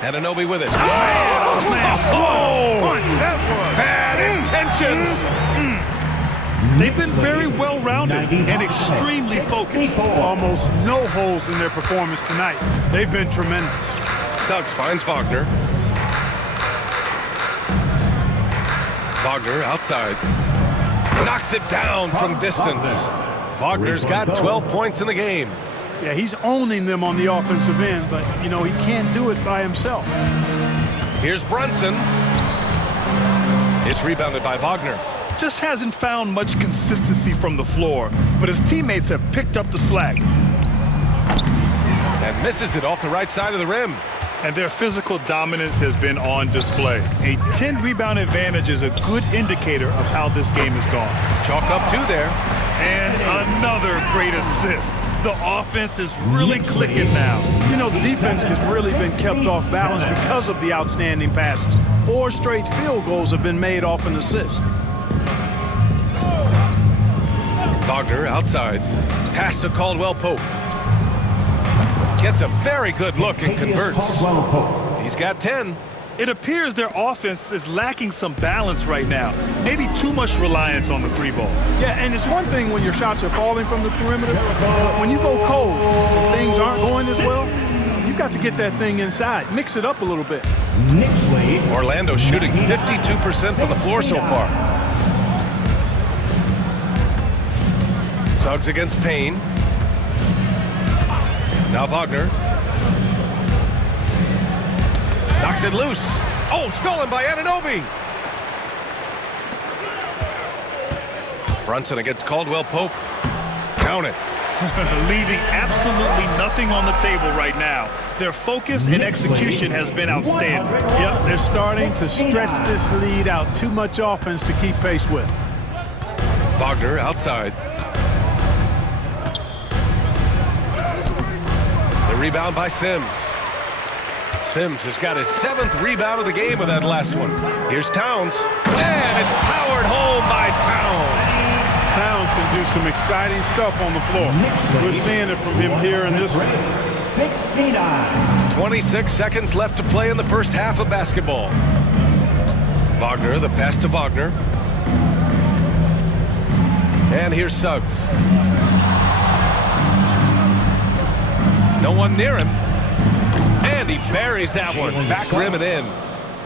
Anunoby with it. Bad intentions. They've been very well-rounded and extremely focused. Almost no holes in their performance tonight. They've been tremendous. Suggs finds Wagner. Wagner outside. Knocks it down from distance. Wagner's got 12 points in the game. Yeah, he's owning them on the offensive end, but, you know, he can't do it by himself. Here's Brunson. It's rebounded by Wagner. Just hasn't found much consistency from the floor, but his teammates have picked up the slack. And misses it off the right side of the rim. And their physical dominance has been on display. A 10-rebound advantage is a good indicator of how this game has gone. Chalk up 2 there. And another great assist. The offense is really clicking now. You know, the defense has really been kept off balance because of the outstanding passes. 4 straight field goals have been made off an assist. Wagner outside. Pass to Caldwell-Pope. Gets a very good look and converts. He's got 10. It appears their offense is lacking some balance right now. Maybe too much reliance on the 3 ball. Yeah, and it's one thing when your shots are falling from the perimeter, but when you go cold and things aren't going as well, you've got to get that thing inside. Mix it up a little bit. Orlando shooting 52% from the floor so far. Suggs against Payne. Now Wagner. Knocks it loose. Oh, stolen by Anunoby. Brunson against Caldwell-Pope. Count it. Leaving absolutely nothing on the table right now. Their focus and execution has been outstanding. Yep, they're starting to stretch this lead out. Too much offense to keep pace with. Wagner outside. The rebound by Sims. Sims has got his 7th rebound of the game with that last one. Here's Towns. And it's powered home by Towns. Towns can do some exciting stuff on the floor. We're seeing it from him here in this one. 69. 26 seconds left to play in the first half of basketball. Wagner, the pass to Wagner. And here's Suggs. No one near him. And he buries that one. Back rim and in.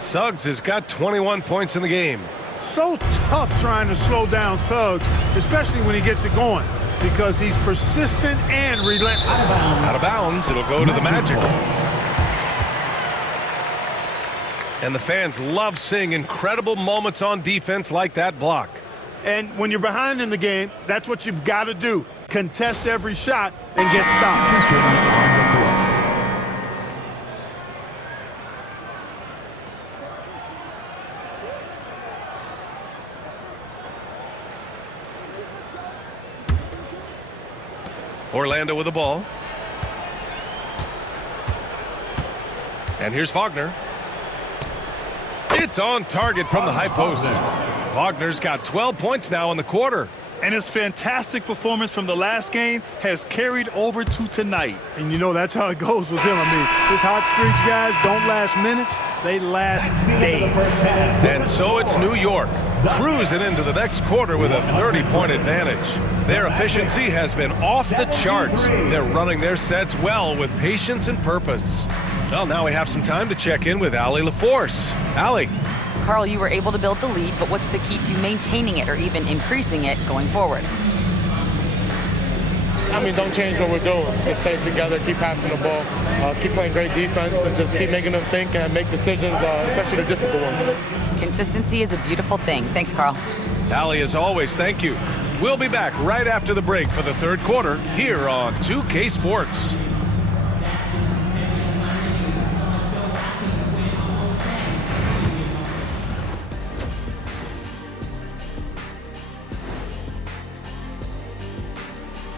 Suggs has got 21 points in the game. So tough trying to slow down Suggs, especially when he gets it going, because he's persistent and relentless. Out of bounds, it'll go to the Magic. And the fans love seeing incredible moments on defense like that block. And when you're behind in the game, that's what you've got to do. Contest every shot and get stopped. Orlando with the ball. And here's Wagner. It's on target from the high post. Wagner's got 12 points now in the quarter. And his fantastic performance from the last game has carried over to tonight. And you know that's how it goes with him. I mean, his hot streaks, guys, don't last minutes. They last days. And so it's New York, cruising into the next quarter with a 30-point advantage. Their efficiency has been off the charts. They're running their sets well with patience and purpose. Well, now we have some time to check in with Allie LaForce. Allie. Carl, you were able to build the lead, but what's the key to maintaining it or even increasing it going forward? I mean, don't change what we're doing. So stay together, keep passing the ball, keep playing great defense, and just keep making them think and make decisions, especially the difficult ones. Consistency is a beautiful thing. Thanks, Carl. Allie, as always, thank you. We'll be back right after the break for the third quarter here on 2K Sports.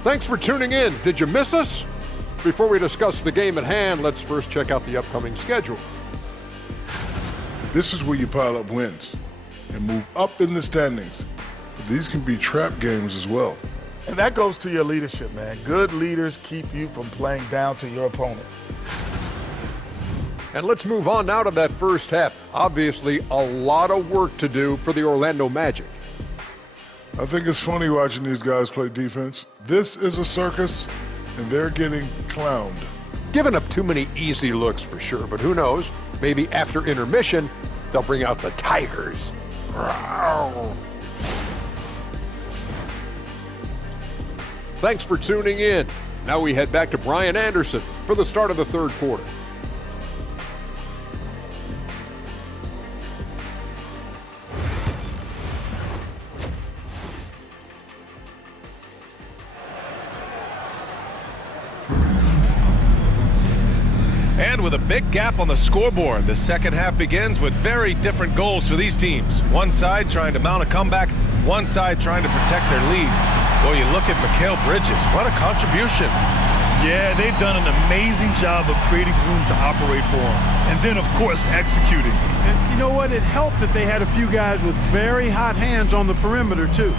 Thanks for tuning in. Did you miss us? Before we discuss the game at hand, let's first check out the upcoming schedule. This is where you pile up wins and move up in the standings. But these can be trap games as well. And that goes to your leadership, man. Good leaders keep you from playing down to your opponent. And let's move on now to that first half. Obviously, a lot of work to do for the Orlando Magic. I think it's funny watching these guys play defense. This is a circus, and they're getting clowned. Giving up too many easy looks for sure, but who knows? Maybe after intermission, they'll bring out the Tigers. Thanks for tuning in. Now we head back to Brian Anderson for the start of the third quarter. And with a big gap on the scoreboard, the second half begins with very different goals for these teams. One side trying to mount a comeback, one side trying to protect their lead. Boy, you look at Mikal Bridges. What a contribution. Yeah, they've done an amazing job of creating room to operate for him. And then, of course, executing. And you know what? It helped that they had a few guys with very hot hands on the perimeter, too.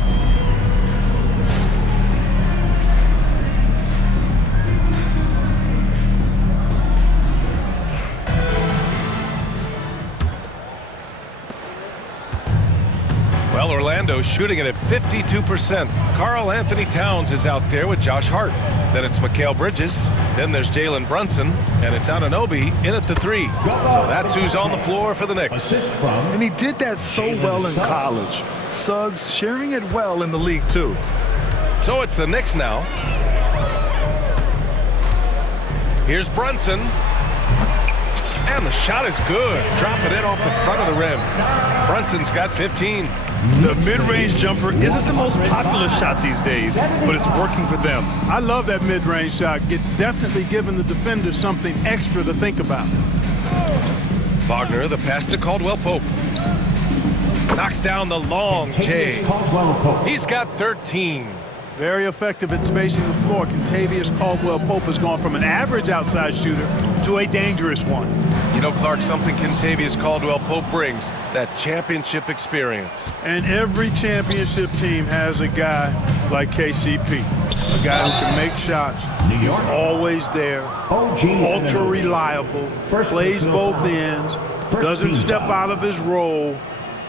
Well, Orlando's shooting it at 52%. Karl Anthony Towns is out there with Josh Hart. Then it's Mikal Bridges. Then there's Jalen Brunson. And it's Anunoby in at the 3. So that's who's on the floor for the Knicks. And he did that so well in college. Suggs sharing it well in the league, too. So it's the Knicks now. Here's Brunson. And the shot is good. Dropping it off the front of the rim. Brunson's got 15. The mid-range jumper isn't the most popular shot these days, but it's working for them. I love that mid-range shot. It's definitely giving the defender something extra to think about. Wagner, the pass to Caldwell-Pope. Knocks down the long J. Caldwell-Pope. He's got 13. Very effective at spacing the floor. Kentavious Caldwell-Pope has gone from an average outside shooter to a dangerous one. You know, Clark, something Kentavious Caldwell-Pope brings, that championship experience. And every championship team has a guy like KCP, a guy who can make shots. New York. He's always there, OG ultra Anunoby. reliable, First plays field both foul. ends, First doesn't team step foul. out of his role,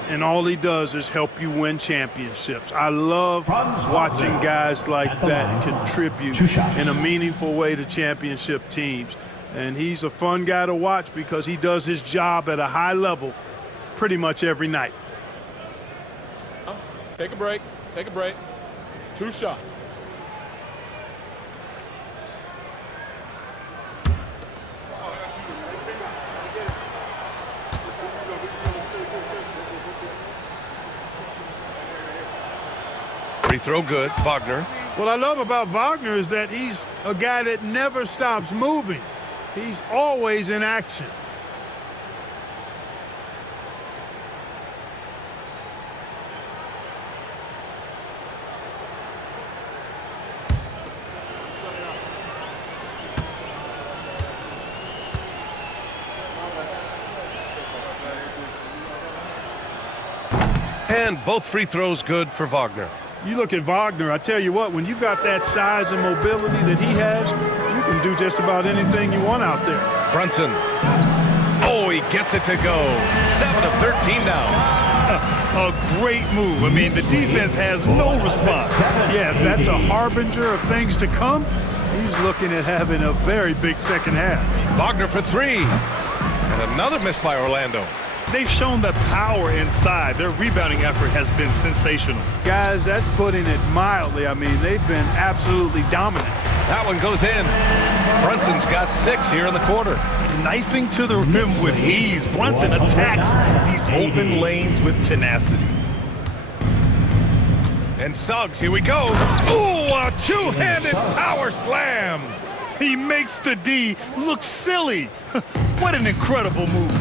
and all he does is help you win championships. I love watching guys like that contribute in a meaningful way to championship teams. And he's a fun guy to watch because he does his job at a high level pretty much every night. Take a break. Take a break. 2 shots. Free throw good. Wagner. What I love about Wagner is that he's a guy that never stops moving. He's always in action. And both free throws good for Wagner. You look at Wagner, I tell you what, when you've got that size and mobility that he has, you can do just about anything you want out there. Brunson. Oh, he gets it to go. 7 of 13 now. A great move. I mean, the defense has no response. Yeah, if that's a harbinger of things to come, he's looking at having a very big second half. Wagner for 3. And another miss by Orlando. They've shown that power inside. Their rebounding effort has been sensational. Guys, that's putting it mildly. I mean, they've been absolutely dominant. That one goes in. Brunson's got 6 here in the quarter. Knifing to the rim with ease. Brunson attacks these open lanes with tenacity. And Suggs, here we go. Ooh, a two-handed power slam. He makes the D look silly. What an incredible move.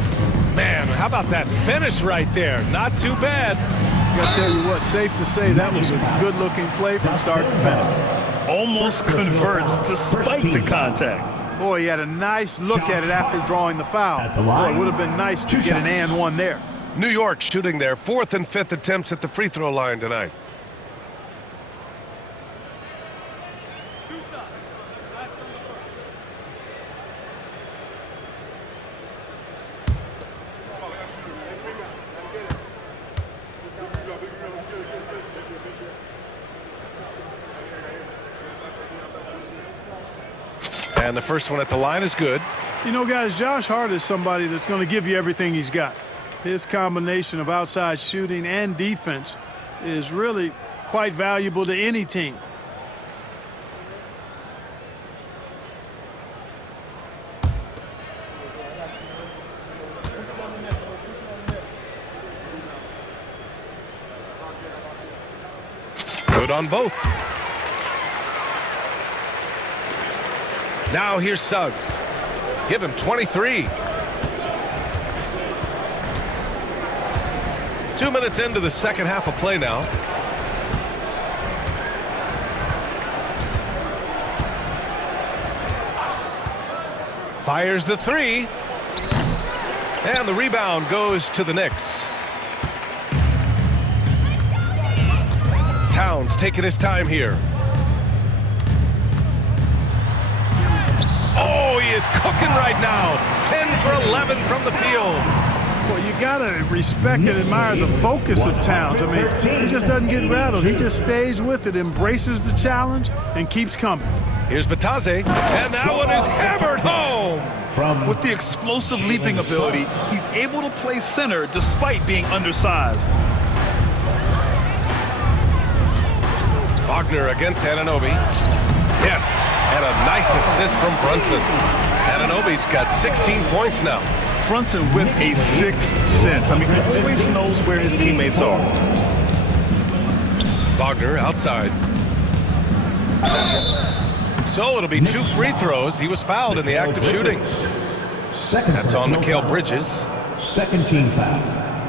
Man, how about that finish right there? Not too bad. I gotta tell you what, safe to say that was a good-looking play from start to finish. Almost converts despite the contact. Boy, he had a nice look at it after drawing the foul. Boy, it would have been nice to get an and one there. New York shooting their 4th and 5th attempts at the free throw line tonight. And the first one at the line is good. You know, guys, Josh Hart is somebody that's going to give you everything he's got. His combination of outside shooting and defense is really quite valuable to any team. Good on both. Now here's Suggs. Give him 23. 2 minutes into the second half of play now. Fires the 3. And the rebound goes to the Knicks. Towns taking his time here. Oh, he is cooking right now. 10 for 11 from the field. Well, you got to respect and admire the focus of Towns. I mean, he just doesn't get rattled. He just stays with it, embraces the challenge, and keeps coming. Here's Batase, and that one is hammered home. With the explosive leaping ability, he's able to play center despite being undersized. Wagner against Anunoby. Yes, and a nice assist from Brunson. Anunoby's got 16 points now. Brunson with a sixth sense. I mean, he always knows where his teammates are. Wagner outside. So it'll be 2 free throws. He was fouled in the act of shooting. That's on Mikal Bridges. Second team foul.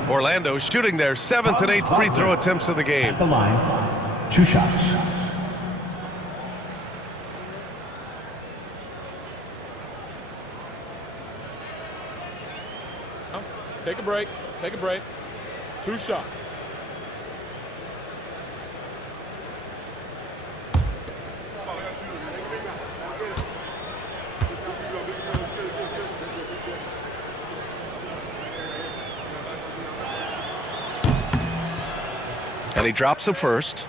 Orlando shooting their 7th and 8th free throw attempts of the game. At the line, 2 shots. Take a break. Take a break. 2 shots. And he drops the first.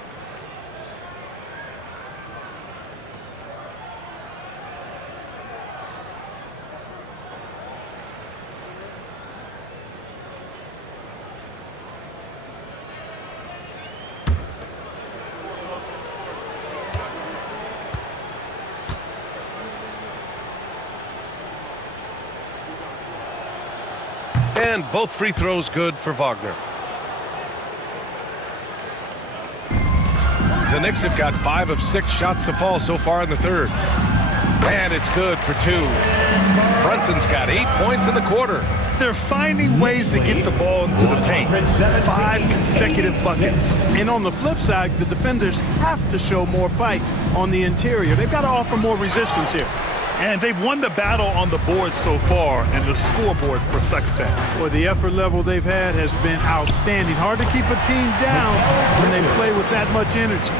And both free throws good for Wagner. The Knicks have got 5 of 6 shots to fall so far in the third. And it's good for 2. Brunson's got 8 points in the quarter. They're finding ways to get the ball into the paint. 5 consecutive buckets. And on the flip side, the defenders have to show more fight on the interior. They've got to offer more resistance here. And they've won the battle on the board so far, and the scoreboard reflects that. Boy, the effort level they've had has been outstanding. Hard to keep a team down when they play with that much energy.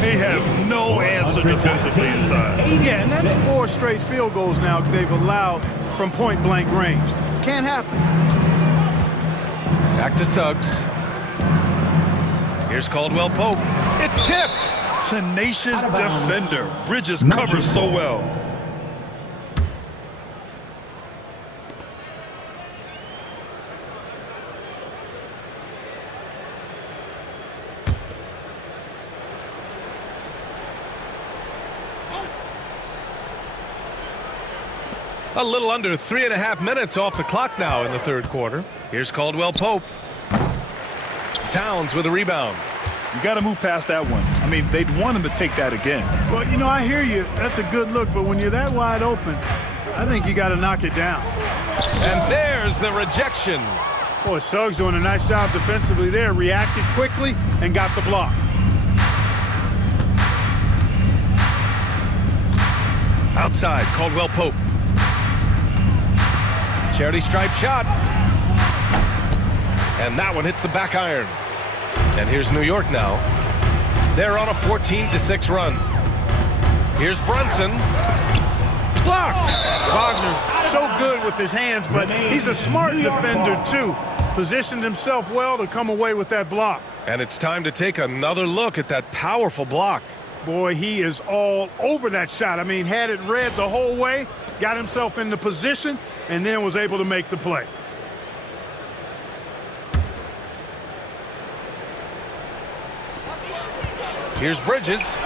They have no answer defensively inside. Yeah, and that's 4 straight field goals now they've allowed from point-blank range. Can't happen. Back to Suggs. Here's Caldwell-Pope. It's tipped. Tenacious defender. Bridges covers so well. A little under 3.5 minutes off the clock now in the third quarter. Here's Caldwell-Pope. Towns with a rebound. You got to move past that one. I mean, they'd want him to take that again. Well, you know, I hear you. That's a good look, but when you're that wide open, I think you got to knock it down. And there's the rejection. Boy, Suggs doing a nice job defensively there. Reacted quickly and got the block. Outside, Caldwell-Pope. Charity stripe shot. And that one hits the back iron. And here's New York now. They're on a 14-6 run. Here's Brunson. Blocked. Wagner, so good with his hands, but he's a smart defender, too. Positioned himself well to come away with that block. And it's time to take another look at that powerful block. Boy, he is all over that shot. I mean, had it read the whole way, got himself in the position, and then was able to make the play. Here's Bridges.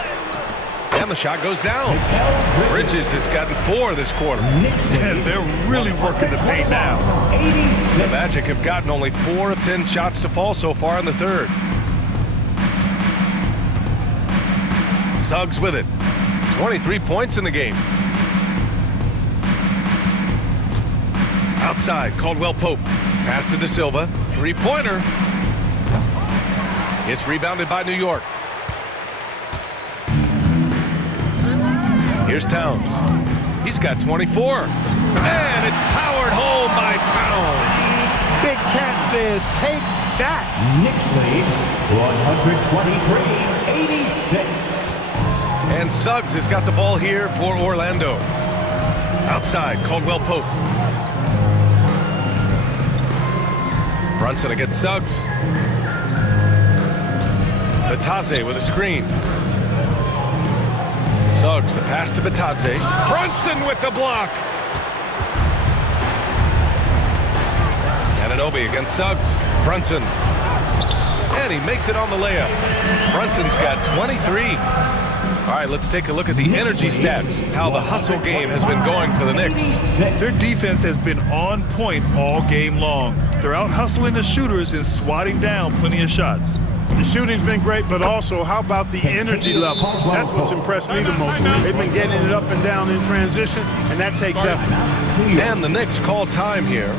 And the shot goes down. Bridges has gotten 4 this quarter. And they're really working the paint now. The Magic have gotten only 4 of 10 shots to fall so far in the third. Suggs with it. 23 points in the game. Outside, Caldwell-Pope. Pass to De Silva. 3-pointer. It's rebounded by New York. Here's Towns. He's got 24. And it's powered home by Towns. Big Cat says, take that. Knicks lead, 123-86. And Suggs has got the ball here for Orlando. Outside, Caldwell-Pope. Brunson against Suggs. Batadze with a screen. Suggs, the pass to Batadze. Brunson with the block. Anunoby against Suggs. Brunson. And he makes it on the layup. Brunson's got 23. All right, let's take a look at the energy stats, how the hustle game has been going for the Knicks. Their defense has been on point all game long. They're out hustling the shooters and swatting down plenty of shots. The shooting's been great, but also how about the energy level? That's what's impressed me the most. They've been getting it up and down in transition, and that takes effort. And the Knicks call time here.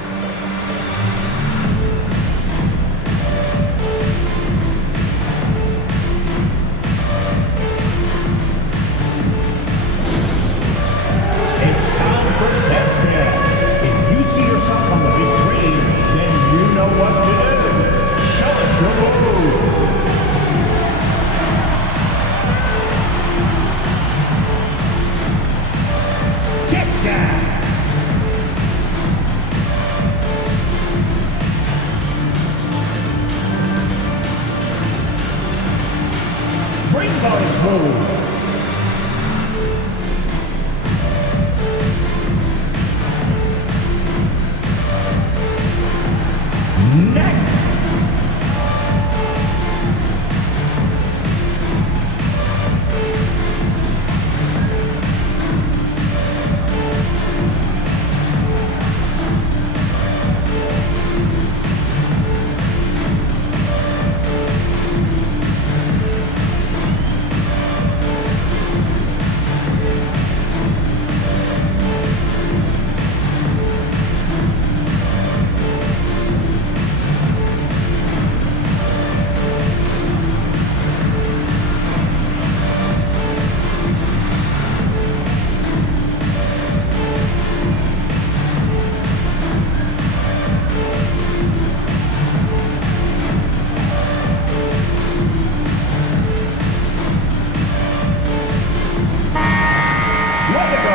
next.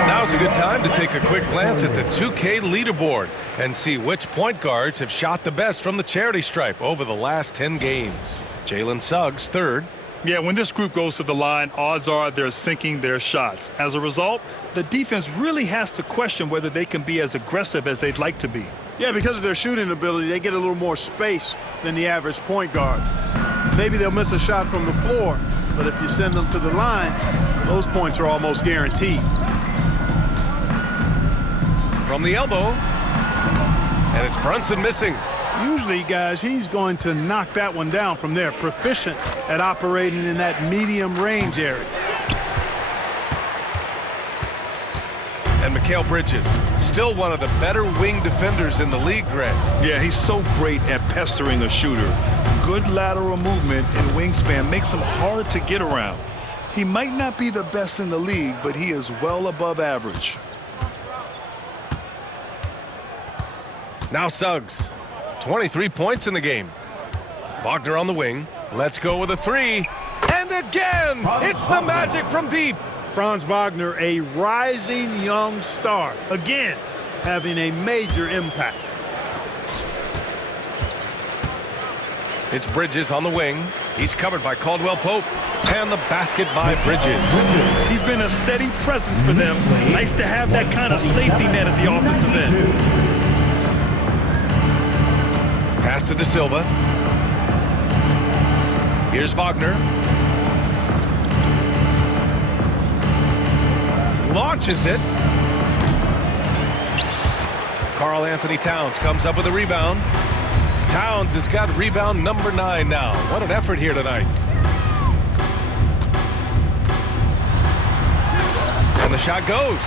Now's a good time to take a quick glance at the 2K leaderboard and see which point guards have shot the best from the charity stripe over the last 10 games. Jalen Suggs, third. Yeah, when this group goes to the line, odds are they're sinking their shots. As a result, the defense really has to question whether they can be as aggressive as they'd like to be. Yeah, because of their shooting ability, they get a little more space than the average point guard. Maybe they'll miss a shot from the floor, but if you send them to the line, those points are almost guaranteed. From the elbow, and it's Brunson missing. Usually, guys, he's going to knock that one down from there. Proficient at operating in that medium range area. And Mikal Bridges, still one of the better wing defenders in the league, Grant. Yeah, he's so great at pestering a shooter. Good lateral movement and wingspan makes him hard to get around. He might not be the best in the league, but he is well above average. Now Suggs, 23 points in the game. Wagner on the wing. Let's go with a three. And again, it's the Magic from deep. Franz Wagner, a rising young star. Again, having a major impact. It's Bridges on the wing. He's covered by Caldwell-Pope. And the basket by Bridges. He's been a steady presence for them. Nice to have that kind of safety net at the offensive end. Pass to De Silva. Here's Wagner. Launches it. Karl Anthony Towns comes up with a rebound. Towns has got rebound number 9 now. What an effort here tonight. And the shot goes.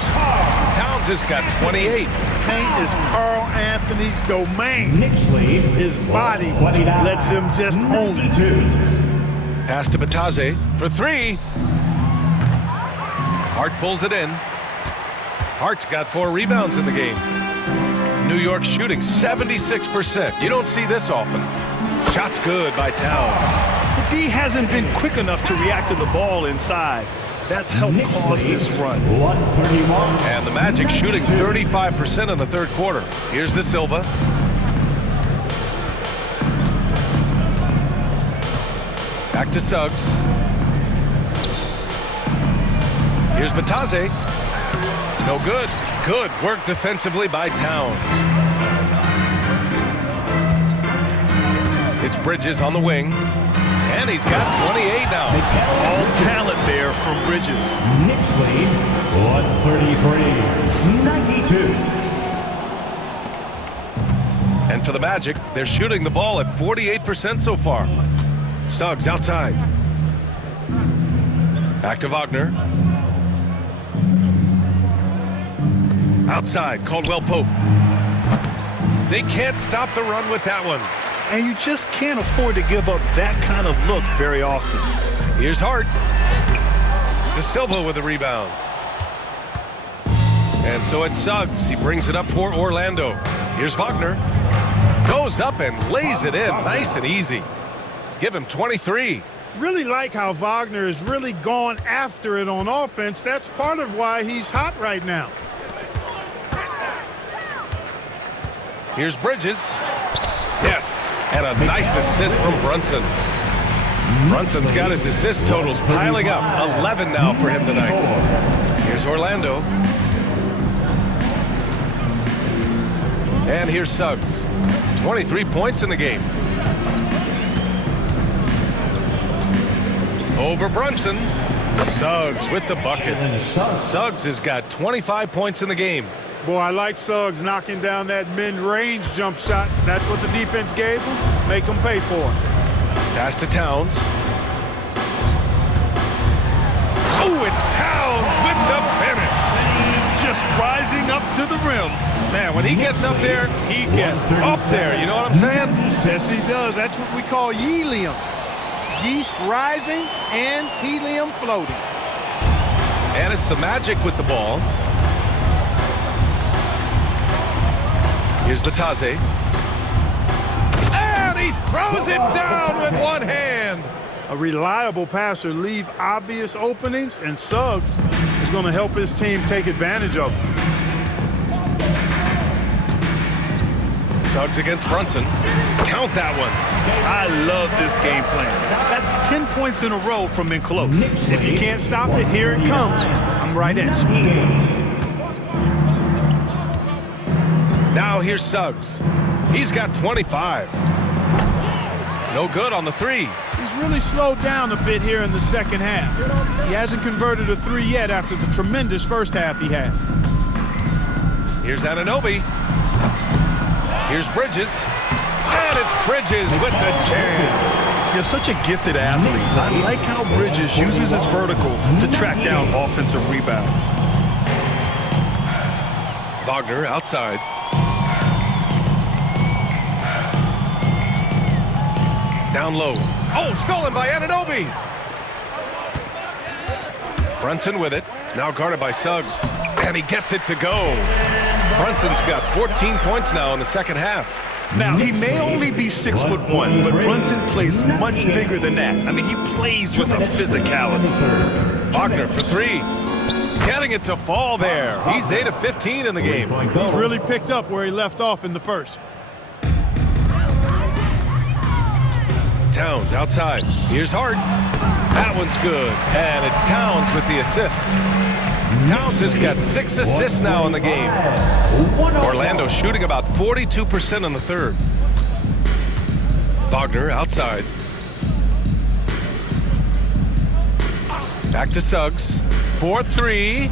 Towns has got 28. Paint is Karl Anthony's domain. Knicks lead. His body lets him just own it. Pass to Bataze for 3. Hart pulls it in. Hart's got 4 rebounds in the game. New York shooting 76%. You don't see this often. Shot's good by Towns. The D hasn't been quick enough to react to the ball inside. That's helped cause this run. 131. And the Magic shooting 35% in the third quarter. Here's De Silva. Back to Suggs. Here's Bataze. No good. Good work defensively by Towns. It's Bridges on the wing. And he's got 28 now. All talent there from Bridges. Knicks lead 133-92. And for the Magic, they're shooting the ball at 48% so far. Suggs outside. Back to Wagner. Outside, Caldwell-Pope. They can't stop the run with that one. And you just can't afford to give up that kind of look very often. Here's Hart. De Silva with the rebound. And so it's Suggs. He brings it up for Orlando. Here's Wagner. Goes up and lays it in nice and easy. Give him 23. Really like how Wagner has really gone after it on offense. That's part of why he's hot right now. Here's Bridges. Yes. And a nice assist from Brunson. Brunson's got his assist totals piling up. 11 now for him tonight. Here's Orlando. And here's Suggs. 23 points in the game. Over Brunson. Suggs with the bucket. Suggs has got 25 points in the game. Boy, I like Suggs knocking down that mid-range jump shot. That's what the defense gave him. Make him pay for it. Pass to Towns. Oh, it's Towns with the finish. Just rising up to the rim. Man, when he gets up there, he gets up there. You know what I'm saying? Yes, he does. That's what we call helium. Yeast rising and helium floating. And it's the Magic with the ball. Here's Batase. And he throws it down with one hand. A reliable passer leave obvious openings, and Suggs is going to help his team take advantage of them. Suggs against Brunson. Count that one. I love this game plan. That's 10 points in a row from in close. If you can't stop it, here it comes. I'm right at you. Now here's Suggs. He's got 25. No good on the three. He's really slowed down a bit here in the second half. He hasn't converted a three yet after the tremendous first half he had. Here's Anunoby. Here's Bridges. And it's Bridges with the jam. You're such a gifted athlete. I like how Bridges uses his vertical to track down offensive rebounds. Wagner outside. Down low. Oh, stolen by Anunoby. Brunson with it. Now guarded by Suggs. And he gets it to go. Brunson's got 14 points now in the second half. Now, he may only be 6'1", but Brunson plays much bigger than that. I mean, he plays with a physicality. Wagner for three. Getting it to fall there. He's 8 of 15 in the game. He's really picked up where he left off in the first. Towns outside. Here's Hart. That one's good. And it's Towns with the assist. Towns has got 6 assists now in the game. Orlando shooting about 42% in the third. Wagner outside. Back to Suggs. 4-3.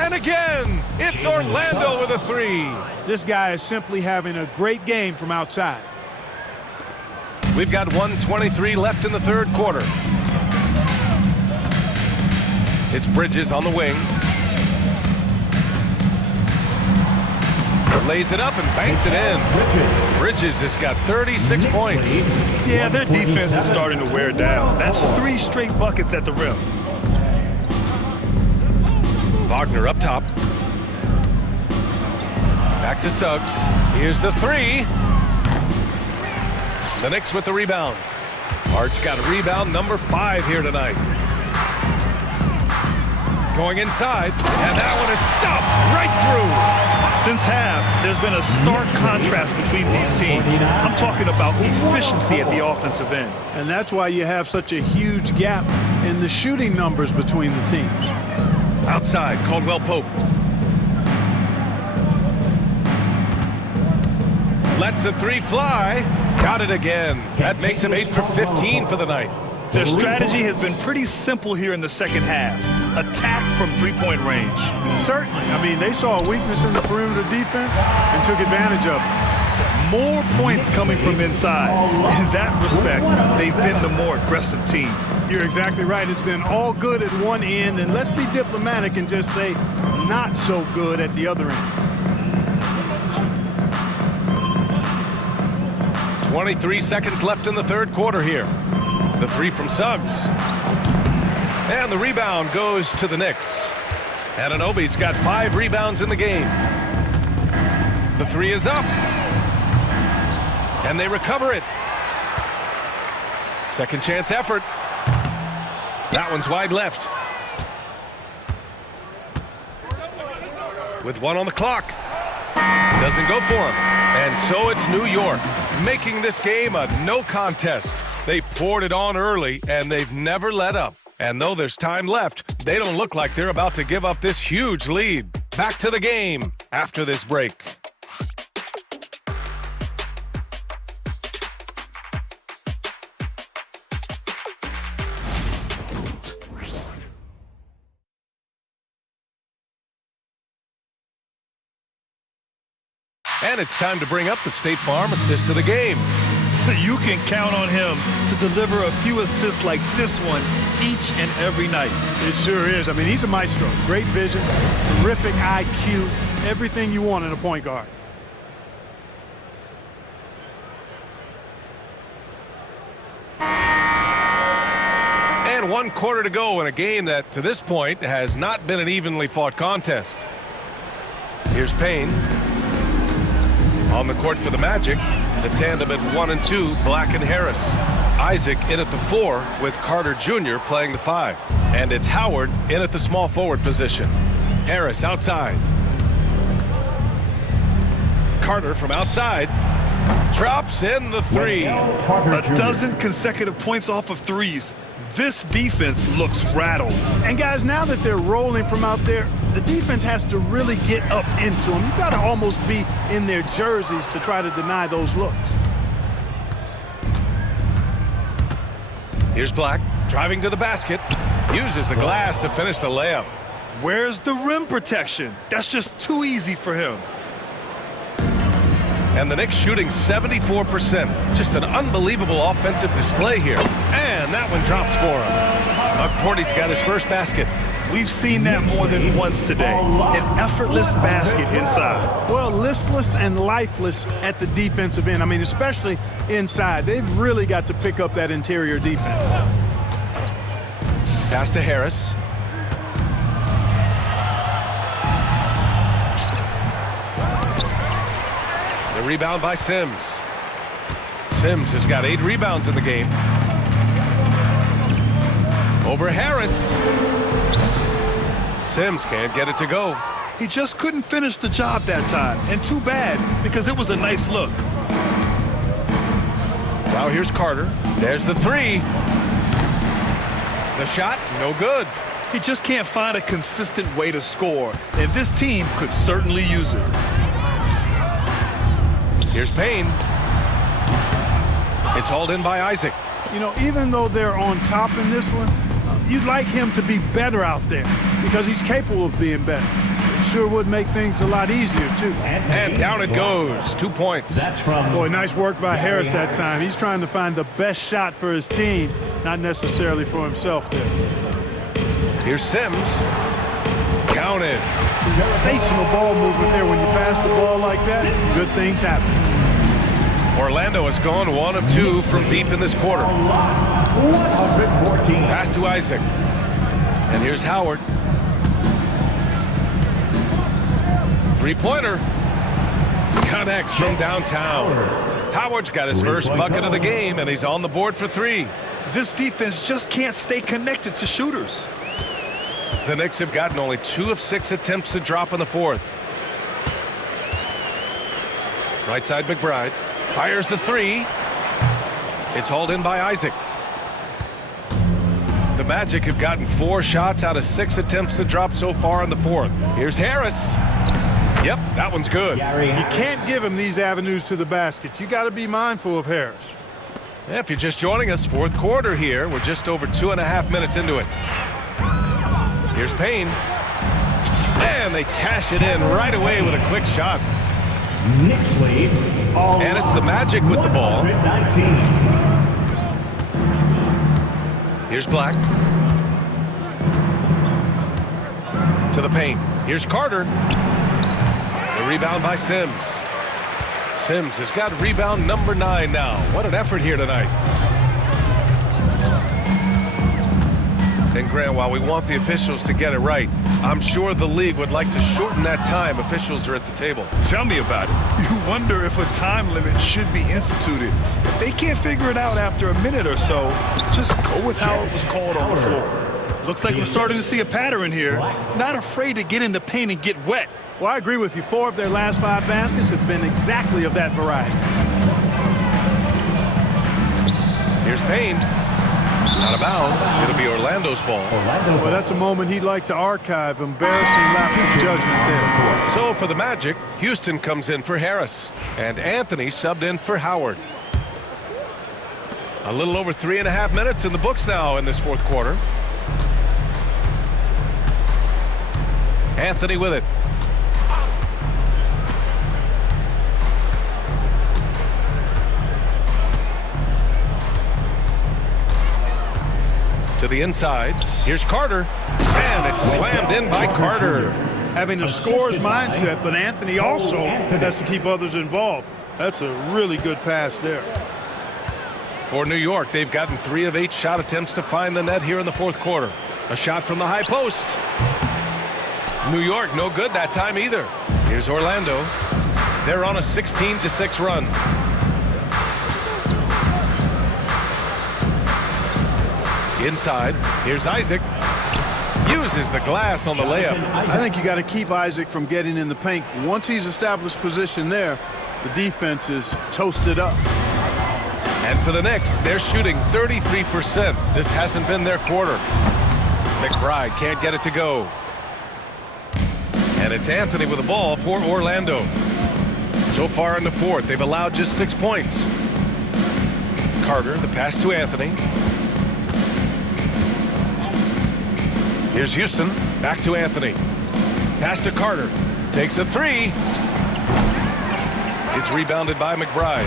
And again, it's Orlando with a three. This guy is simply having a great game from outside. We've got 1:23 left in the third quarter. It's Bridges on the wing. Lays it up and banks it in. Bridges has got 36 points. Yeah, their defense is starting to wear down. That's 3 straight buckets at the rim. Wagner up top. Back to Suggs. Here's the three. The Knicks with the rebound. Hart's got a rebound number 5 here tonight. Going inside, and that one is stuffed right through. Since half, there's been a stark contrast between these teams. I'm talking about efficiency at the offensive end. And that's why you have such a huge gap in the shooting numbers between the teams. Outside, Caldwell-Pope. Lets the three fly. Got it again. That makes him 8 for 15 for the night. Their strategy has been pretty simple here in the second half. Attack from three-point range. Certainly. I mean, they saw a weakness in the perimeter defense and took advantage of it. More points coming from inside. In that respect, they've been the more aggressive team. You're exactly right. It's been all good at one end, and let's be diplomatic and just say not so good at the other end. 23 seconds left in the third quarter here. The three from Suggs. And the rebound goes to the Knicks. Anunoby's got 5 rebounds in the game. The three is up. And they recover it. Second chance effort. That one's wide left. With 1 on the clock. Doesn't go for him. And so it's New York, making this game a no contest. They poured it on early, and they've never let up. And though there's time left, they don't look like they're about to give up this huge lead. Back to the game after this break. And it's time to bring up the State Farm assist of the game. You can count on him to deliver a few assists like this one each and every night. It sure is. I mean, he's a maestro. Great vision, terrific IQ, everything you want in a point guard. And 1 quarter to go in a game that, to this point, has not been an evenly fought contest. Here's Payne. On the court for the Magic, the tandem at 1 and 2, Black and Harris. Isaac in at the 4 with Carter Jr. playing the 5. And it's Howard in at the small forward position. Harris outside. Carter from outside. Drops in the 3. A dozen consecutive points off of threes. This defense looks rattled. And guys, now that they're rolling from out there, the defense has to really get up into them. You've got to almost be in their jerseys to try to deny those looks. Here's Black, driving to the basket. Uses the glass to finish the layup. Where's the rim protection? That's just too easy for him. And the Knicks shooting 74%. Just an unbelievable offensive display here. And that one drops for him. Porty's got his first basket. We've seen that more than once today. An effortless basket inside. Well, listless and lifeless at the defensive end. I mean, especially inside. They've really got to pick up that interior defense. Pass to Harris. The rebound by Sims. Sims has got 8 rebounds in the game. Over Harris. Sims can't get it to go. He just couldn't finish the job that time. And too bad, because it was a nice look. Now here's Carter. There's the 3. The shot, no good. He just can't find a consistent way to score. And this team could certainly use it. Here's Payne. It's hauled in by Isaac. You know, even though they're on top in this one, you'd like him to be better out there because he's capable of being better. It sure would make things a lot easier, too. And down it goes. 2 points. That's from... Boy, nice work by Harris that time. He's trying to find the best shot for his team, not necessarily for himself there. Here's Sims. Counted. Sensational ball movement there. When you pass the ball like that, good things happen. Orlando has gone 1 of 2 from deep in this quarter. 114. Pass to Isaac. And here's Howard. 3-pointer. Connects from downtown. Howard's got his first bucket of the game, and he's on the board for 3. This defense just can't stay connected to shooters. The Knicks have gotten only 2 of 6 attempts to drop in the 4th. Right side McBride. Fires the 3. It's hauled in by Isaac. The Magic have gotten 4 shots out of 6 attempts to drop so far in the 4th. Here's Harris. Yep, that one's good. You can't give him these avenues to the basket. You got to be mindful of Harris. Yeah, if you're just joining us, 4th quarter here. We're just over 2.5 minutes into it. Here's Payne. And they cash it in right away with a quick shot. Knicks lead. And it's the Magic with the ball. 119. Here's Black. To the paint. Here's Carter. The rebound by Sims. Sims has got rebound number 9 now. What an effort here tonight. And Grant, while we want the officials to get it right, I'm sure the league would like to shorten that time officials are at the table. Tell me about it. You wonder if a time limit should be instituted. If they can't figure it out after a minute or so, just go with how it was called on the floor. Looks like we're starting to see a pattern here. Not afraid to get in the paint and get wet. Well, I agree with you. 4 of their last 5 baskets have been exactly of that variety. Here's Payne. Out of bounds. It'll be Orlando's ball. Well, that's a moment he'd like to archive. Embarrassing lapse of judgment there. So for the Magic, Houston comes in for Harris. And Anthony subbed in for Howard. A little over 3.5 minutes in the books now in this 4th quarter. Anthony with it. To the inside. Here's Carter. And it's slammed in by Carter. Having a scorer's mindset, but Anthony also has to keep others involved. That's a really good pass there. For New York, they've gotten 3 of 8 shot attempts to find the net here in the fourth quarter. A shot from the high post. New York, no good that time either. Here's Orlando. They're on a 16-6 run. Inside, here's Isaac. Uses the glass on the layup. I think you got to keep Isaac from getting in the paint. Once he's established position there, the defense is toasted up. And for the Knicks, they're shooting 33%. This hasn't been their quarter. McBride can't get it to go. And it's Anthony with the ball for Orlando. So far in the fourth, they've allowed just 6 points. Carter, the pass to Anthony. Here's Houston, back to Anthony. Pass to Carter, takes a 3. It's rebounded by McBride.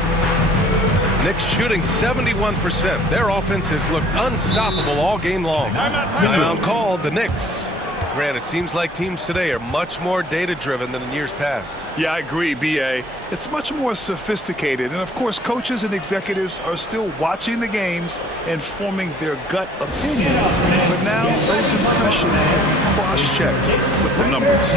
Knicks shooting 71%. Their offense has looked unstoppable all game long. Timeout called, the Knicks. Grant, it seems like teams today are much more data-driven than in years past. Yeah, I agree, B.A. It's much more sophisticated. And, of course, coaches and executives are still watching the games and forming their gut opinions. But now those impressions are cross-checked with the numbers.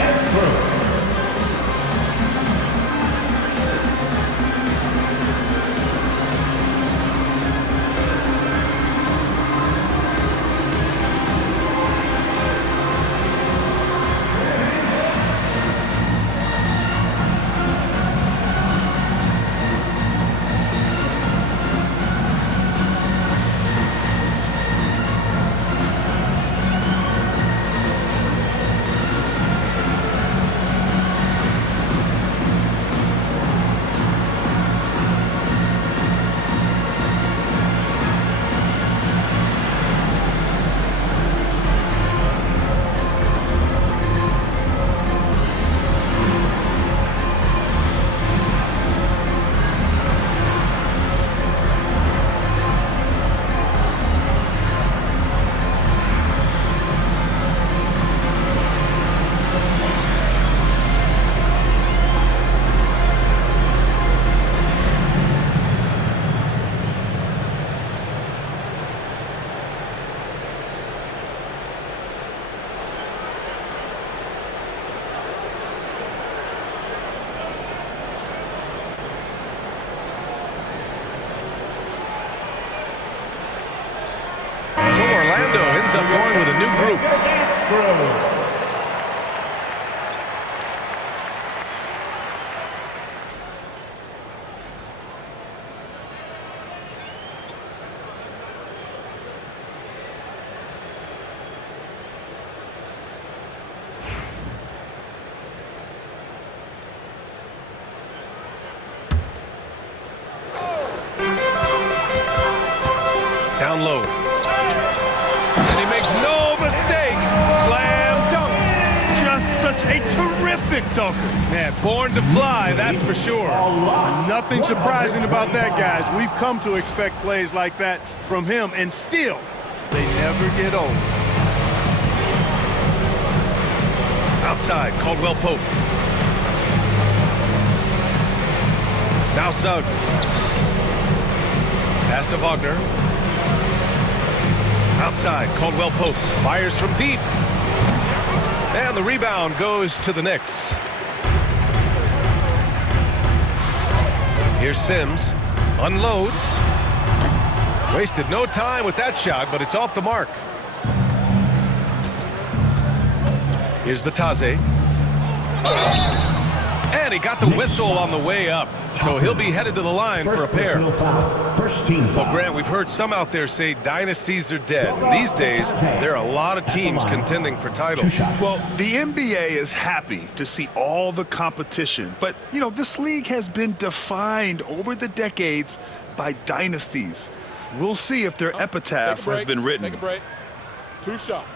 Ends up going with a new group. Down low. A terrific dunker. Man, born to fly, that's for sure. Nothing surprising about that, guys. We've come to expect plays like that from him, and still, they never get old. Outside, Caldwell-Pope. Now Suggs. Pass to Wagner. Outside, Caldwell-Pope fires from deep. And the rebound goes to the Knicks. Here's Sims. Unloads. Wasted no time with that shot, but it's off the mark. Here's Batase. And he got the whistle on the way up. So he'll be headed to the line for a pair. Well, Grant, we've heard some out there say dynasties are dead. These days, there are a lot of teams contending for titles. Well, the NBA is happy to see all the competition. But, you know, this league has been defined over the decades by dynasties. We'll see if their epitaph has been written. Take a break. 2 shots.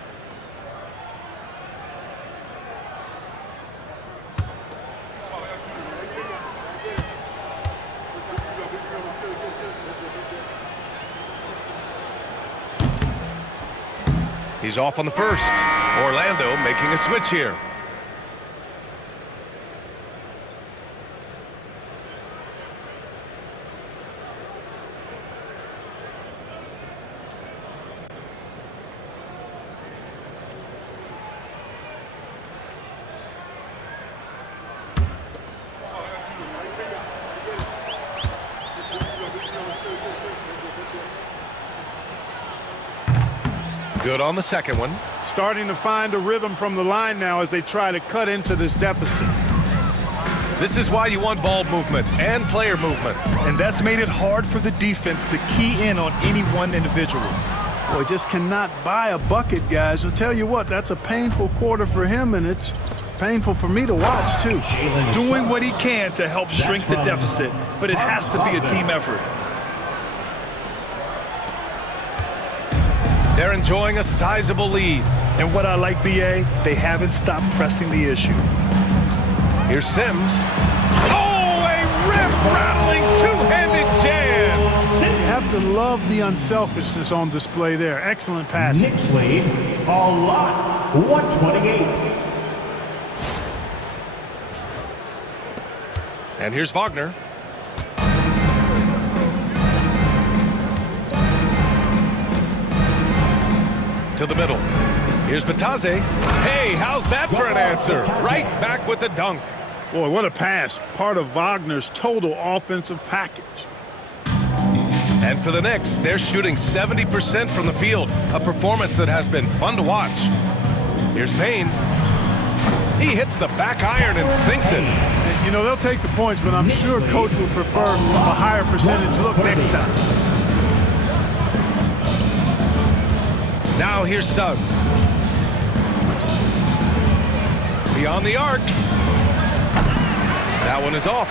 He's off on the first. Orlando making a switch here. Good on the second one. Starting to find a rhythm from the line now as they try to cut into this deficit. This is why you want ball movement and player movement. And that's made it hard for the defense to key in on any one individual. Boy, just cannot buy a bucket, guys. I'll tell you what, that's a painful quarter for him, and it's painful for me to watch, too. Doing what he can to help shrink the deficit, but it has to be a team effort. They're enjoying a sizable lead. And what I like, B.A., they haven't stopped pressing the issue. Here's Sims. Oh, a rim-rattling two-handed jam! You have to love the unselfishness on display there. Excellent pass. Knicks lead a lot, 128. And here's Wagner. To the middle. Here's Batase. Hey, how's that for an answer? Right back with the dunk. Boy, what a pass. Part of Wagner's total offensive package. And for the Knicks, they're shooting 70% from the field, a performance that has been fun to watch. Here's Payne. He hits the back iron and sinks it. You know, they'll take the points, but I'm sure Coach would prefer a higher percentage look next time. Now here's Suggs. Beyond the arc. That one is off.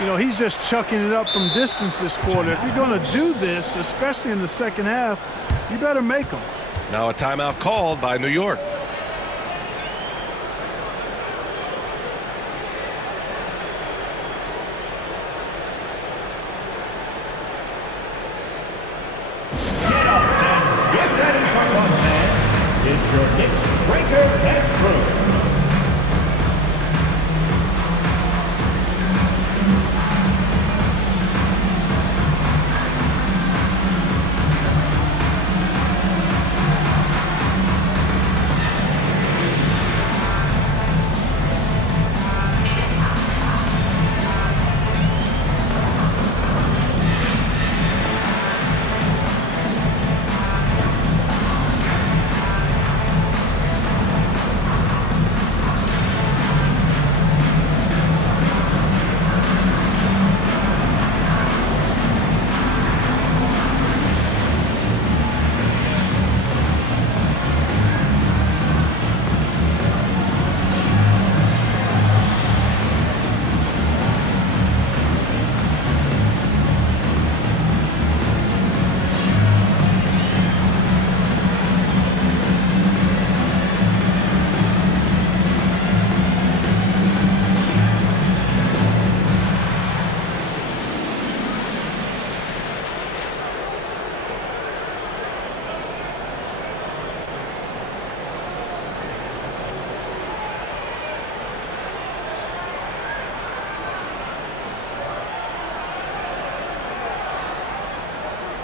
You know, he's just chucking it up from distance this quarter. If you're going to do this, especially in the second half, you better make them. Now a timeout called by New York.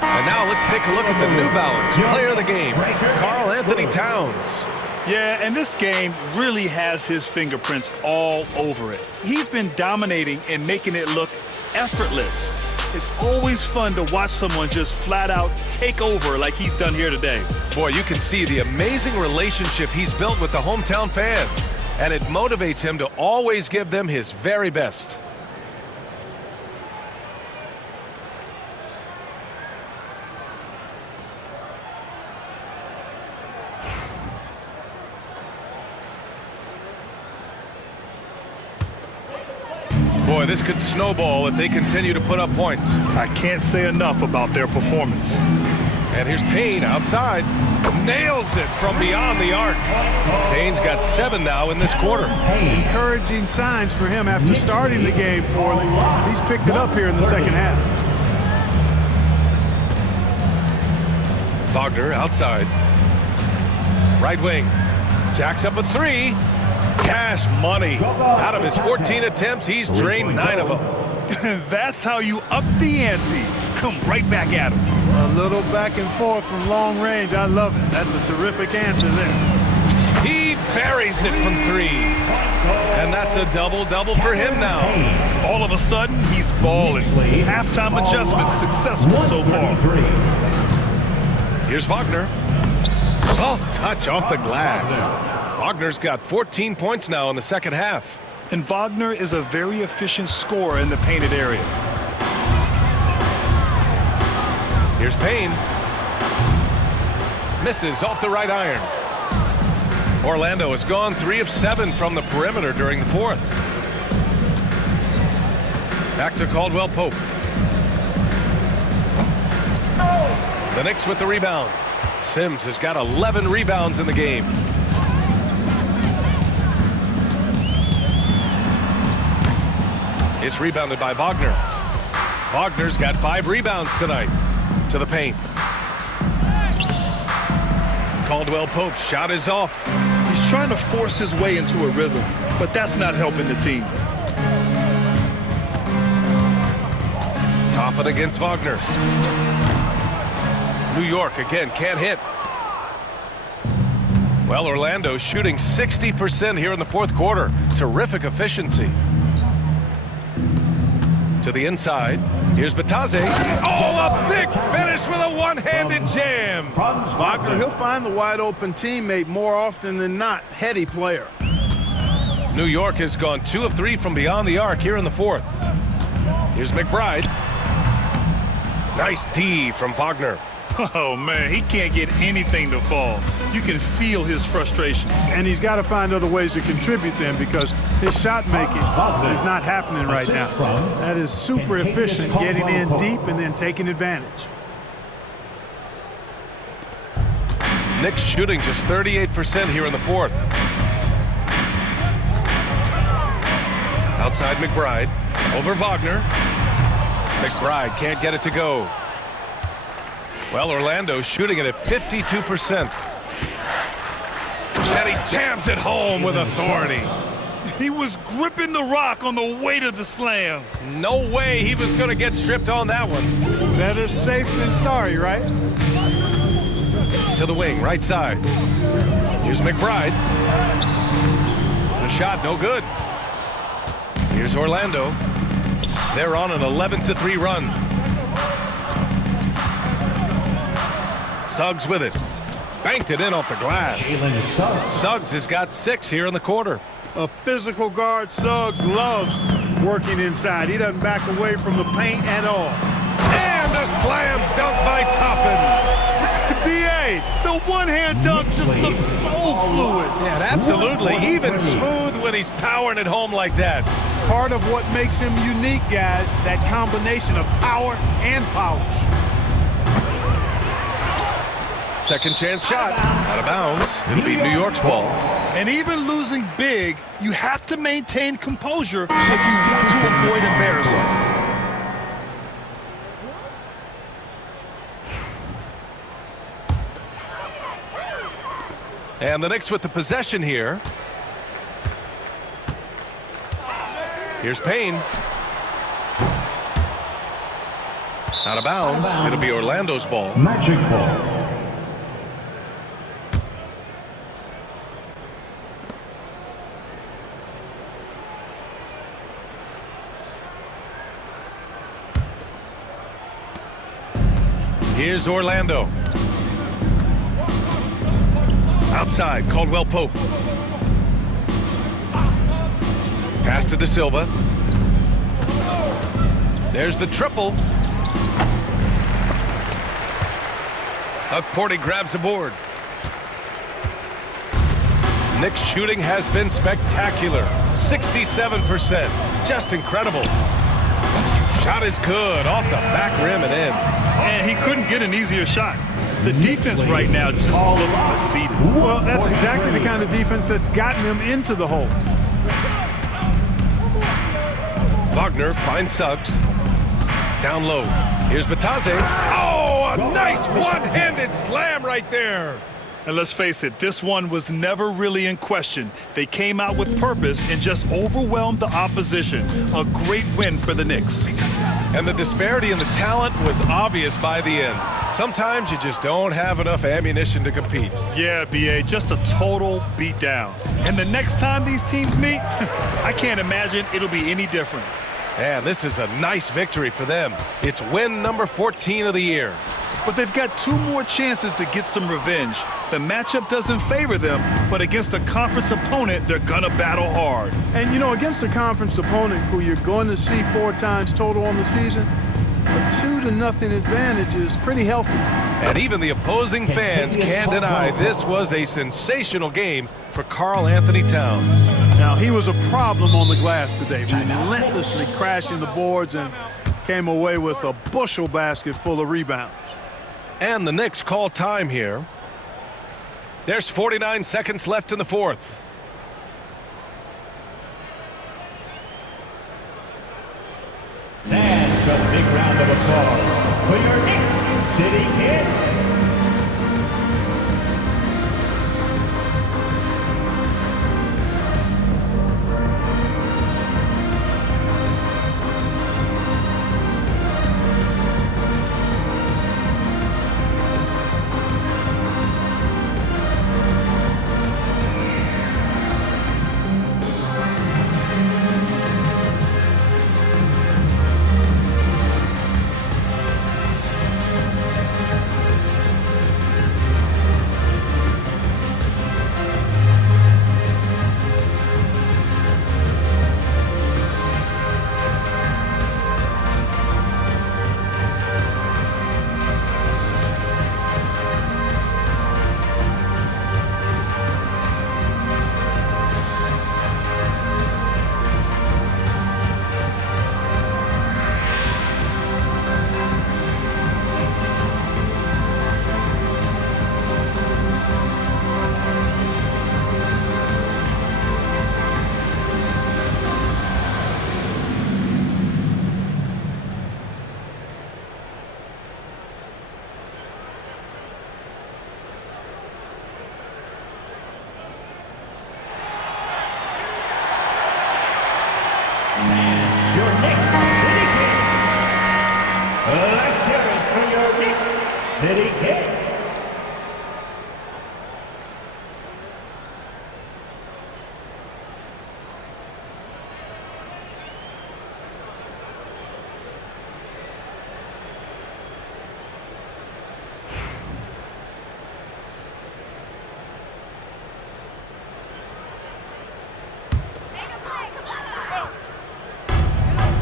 And now let's take a look at the New Balance player of the game, Karl-Anthony Towns. Yeah, and this game really has his fingerprints all over it. He's been dominating and making it look effortless. It's always fun to watch someone just flat out take over like he's done here today. Boy, you can see the amazing relationship he's built with the hometown fans, and it motivates him to always give them his very best. Boy, this could snowball if they continue to put up points. I can't say enough about their performance. And here's Payne outside. Nails it from beyond the arc. Payne's got 7 now in this quarter. Encouraging signs for him after starting the game poorly. He's picked it up here in the second half. Wagner outside. Right wing. Jacks up a three. Cash money. Out of his 14 attempts, he's drained 9 of them. That's how you up the ante. Come right back at him. A little back and forth from long range. I love it. That's a terrific answer there. He buries it from 3. And that's a double-double for him now. All of a sudden, he's balling. Halftime adjustment successful so far. Here's Wagner. Soft touch off the glass. Wagner's got 14 points now in the second half. And Wagner is a very efficient scorer in the painted area. Here's Payne. Misses off the right iron. Orlando has gone 3 of 7 from the perimeter during the fourth. Back to Caldwell-Pope. The Knicks with the rebound. Sims has got 11 rebounds in the game. It's rebounded by Wagner. Wagner's got 5 rebounds tonight. To the paint. Caldwell-Pope's shot is off. He's trying to force his way into a rhythm, but that's not helping the team. Topping against Wagner. New York again can't hit. Well, Orlando's shooting 60% here in the fourth quarter. Terrific efficiency. To the inside. Here's Batase. Oh, a big finish with a one-handed jam. Wagner, he'll find the wide-open teammate more often than not. Heady player. New York has gone 2 of 3 from beyond the arc here in the fourth. Here's McBride. Nice D from Wagner. Oh, man, he can't get anything to fall. You can feel his frustration. And he's got to find other ways to contribute then because his shot making is not happening right now. That is super efficient, getting in deep and then taking advantage. Knicks shooting just 38% here in the fourth. Outside McBride. Over Wagner. McBride can't get it to go. Well, Orlando's shooting it at 52%. And he jams it home with authority. He was gripping the rock on the way to the slam. No way he was going to get stripped on that one. Better safe than sorry, right? To the wing, right side. Here's McBride. The shot, no good. Here's Orlando. They're on an 11-3 run. Suggs with it. Banked it in off the glass. Suggs has got 6 here in the quarter. A physical guard, Suggs, loves working inside. He doesn't back away from the paint at all. And a slam dunk by Toppin. B.A., the one-hand dunk just looks so fluid. Yeah, absolutely. Even smooth when he's powering it home like that. Part of what makes him unique, guys, that combination of power and polish. Second chance shot. Out of bounds. It'll be New York's ball. And even losing big, you have to maintain composure if you want to avoid embarrassment. And the Knicks with the possession here. Here's Payne. Out of bounds. It'll be Orlando's ball. Magic ball. Here's Orlando. Outside, Caldwell-Pope. Pass to De Silva. There's the triple. Porty grabs the board. Knicks shooting has been spectacular. 67%. Just incredible. Shot is good. Off the back rim and in. And he couldn't get an easier shot. The defense right now just looks defeated. Well, that's exactly the kind of defense that's gotten them into the hole. Wagner finds Suggs. Down low. Here's Batase. Oh, a nice one-handed slam right there. And let's face it, this one was never really in question. They came out with purpose and just overwhelmed the opposition. A great win for the Knicks. And the disparity in the talent was obvious by the end. Sometimes you just don't have enough ammunition to compete. Yeah, B.A., just a total beatdown. And the next time these teams meet, I can't imagine it'll be any different. And this is a nice victory for them. It's win number 14 of the year. But they've got 2 more chances to get some revenge. The matchup doesn't favor them, but against a conference opponent, they're gonna battle hard. And, you know, against a conference opponent who you're going to see 4 times total on the season, a 2-0 advantage is pretty healthy. And even the opposing fans can't deny this was a sensational game for Karl Anthony Towns. Now, he was a problem on the glass today, relentlessly crashing the boards and came away with a bushel basket full of rebounds. And the Knicks call time here. There's 49 seconds left in the fourth. That's a big round of applause for your Knicks City Kid. Your Knicks City Kings. Let's hear it for your Knicks City Kings.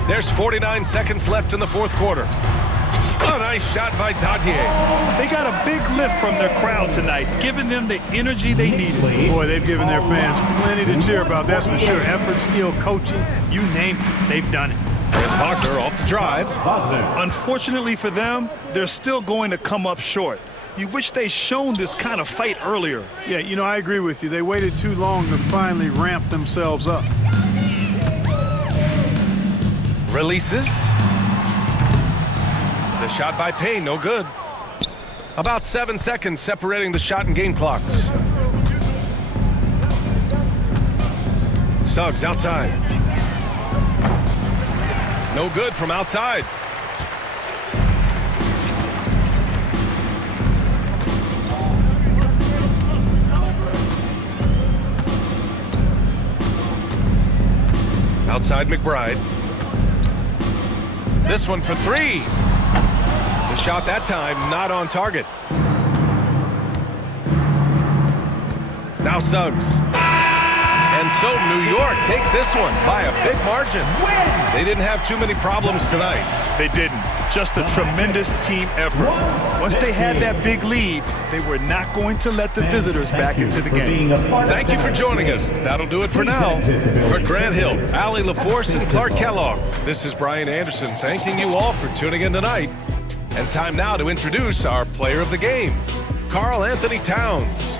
There's 49 seconds left in the fourth quarter. A nice shot by Dadier. They got a big lift from their crowd tonight, giving them the energy they needed. Boy, they've given their fans plenty to cheer about, that's for sure. Effort, skill, coaching, you name it, they've done it. There's Wagner off the drive. Unfortunately for them, they're still going to come up short. You wish they'd shown this kind of fight earlier. Yeah, you know, I agree with you. They waited too long to finally ramp themselves up. Releases. The shot by Payne, no good. About 7 seconds separating the shot and game clocks. Suggs outside. No good from outside. Outside McBride. This one for three. The shot that time not on target. Now Suggs. And so New York takes this one by a big margin. They didn't have too many problems tonight. They didn't. Just a tremendous team effort. Once they had that big lead, they were not going to let the visitors back into the game. Thank you for joining us. That'll do it for now. For Grant Hill, Allie LaForce, and Clark Kellogg, this is Brian Anderson thanking you all for tuning in tonight. And time now to introduce our player of the game, Karl Anthony Towns.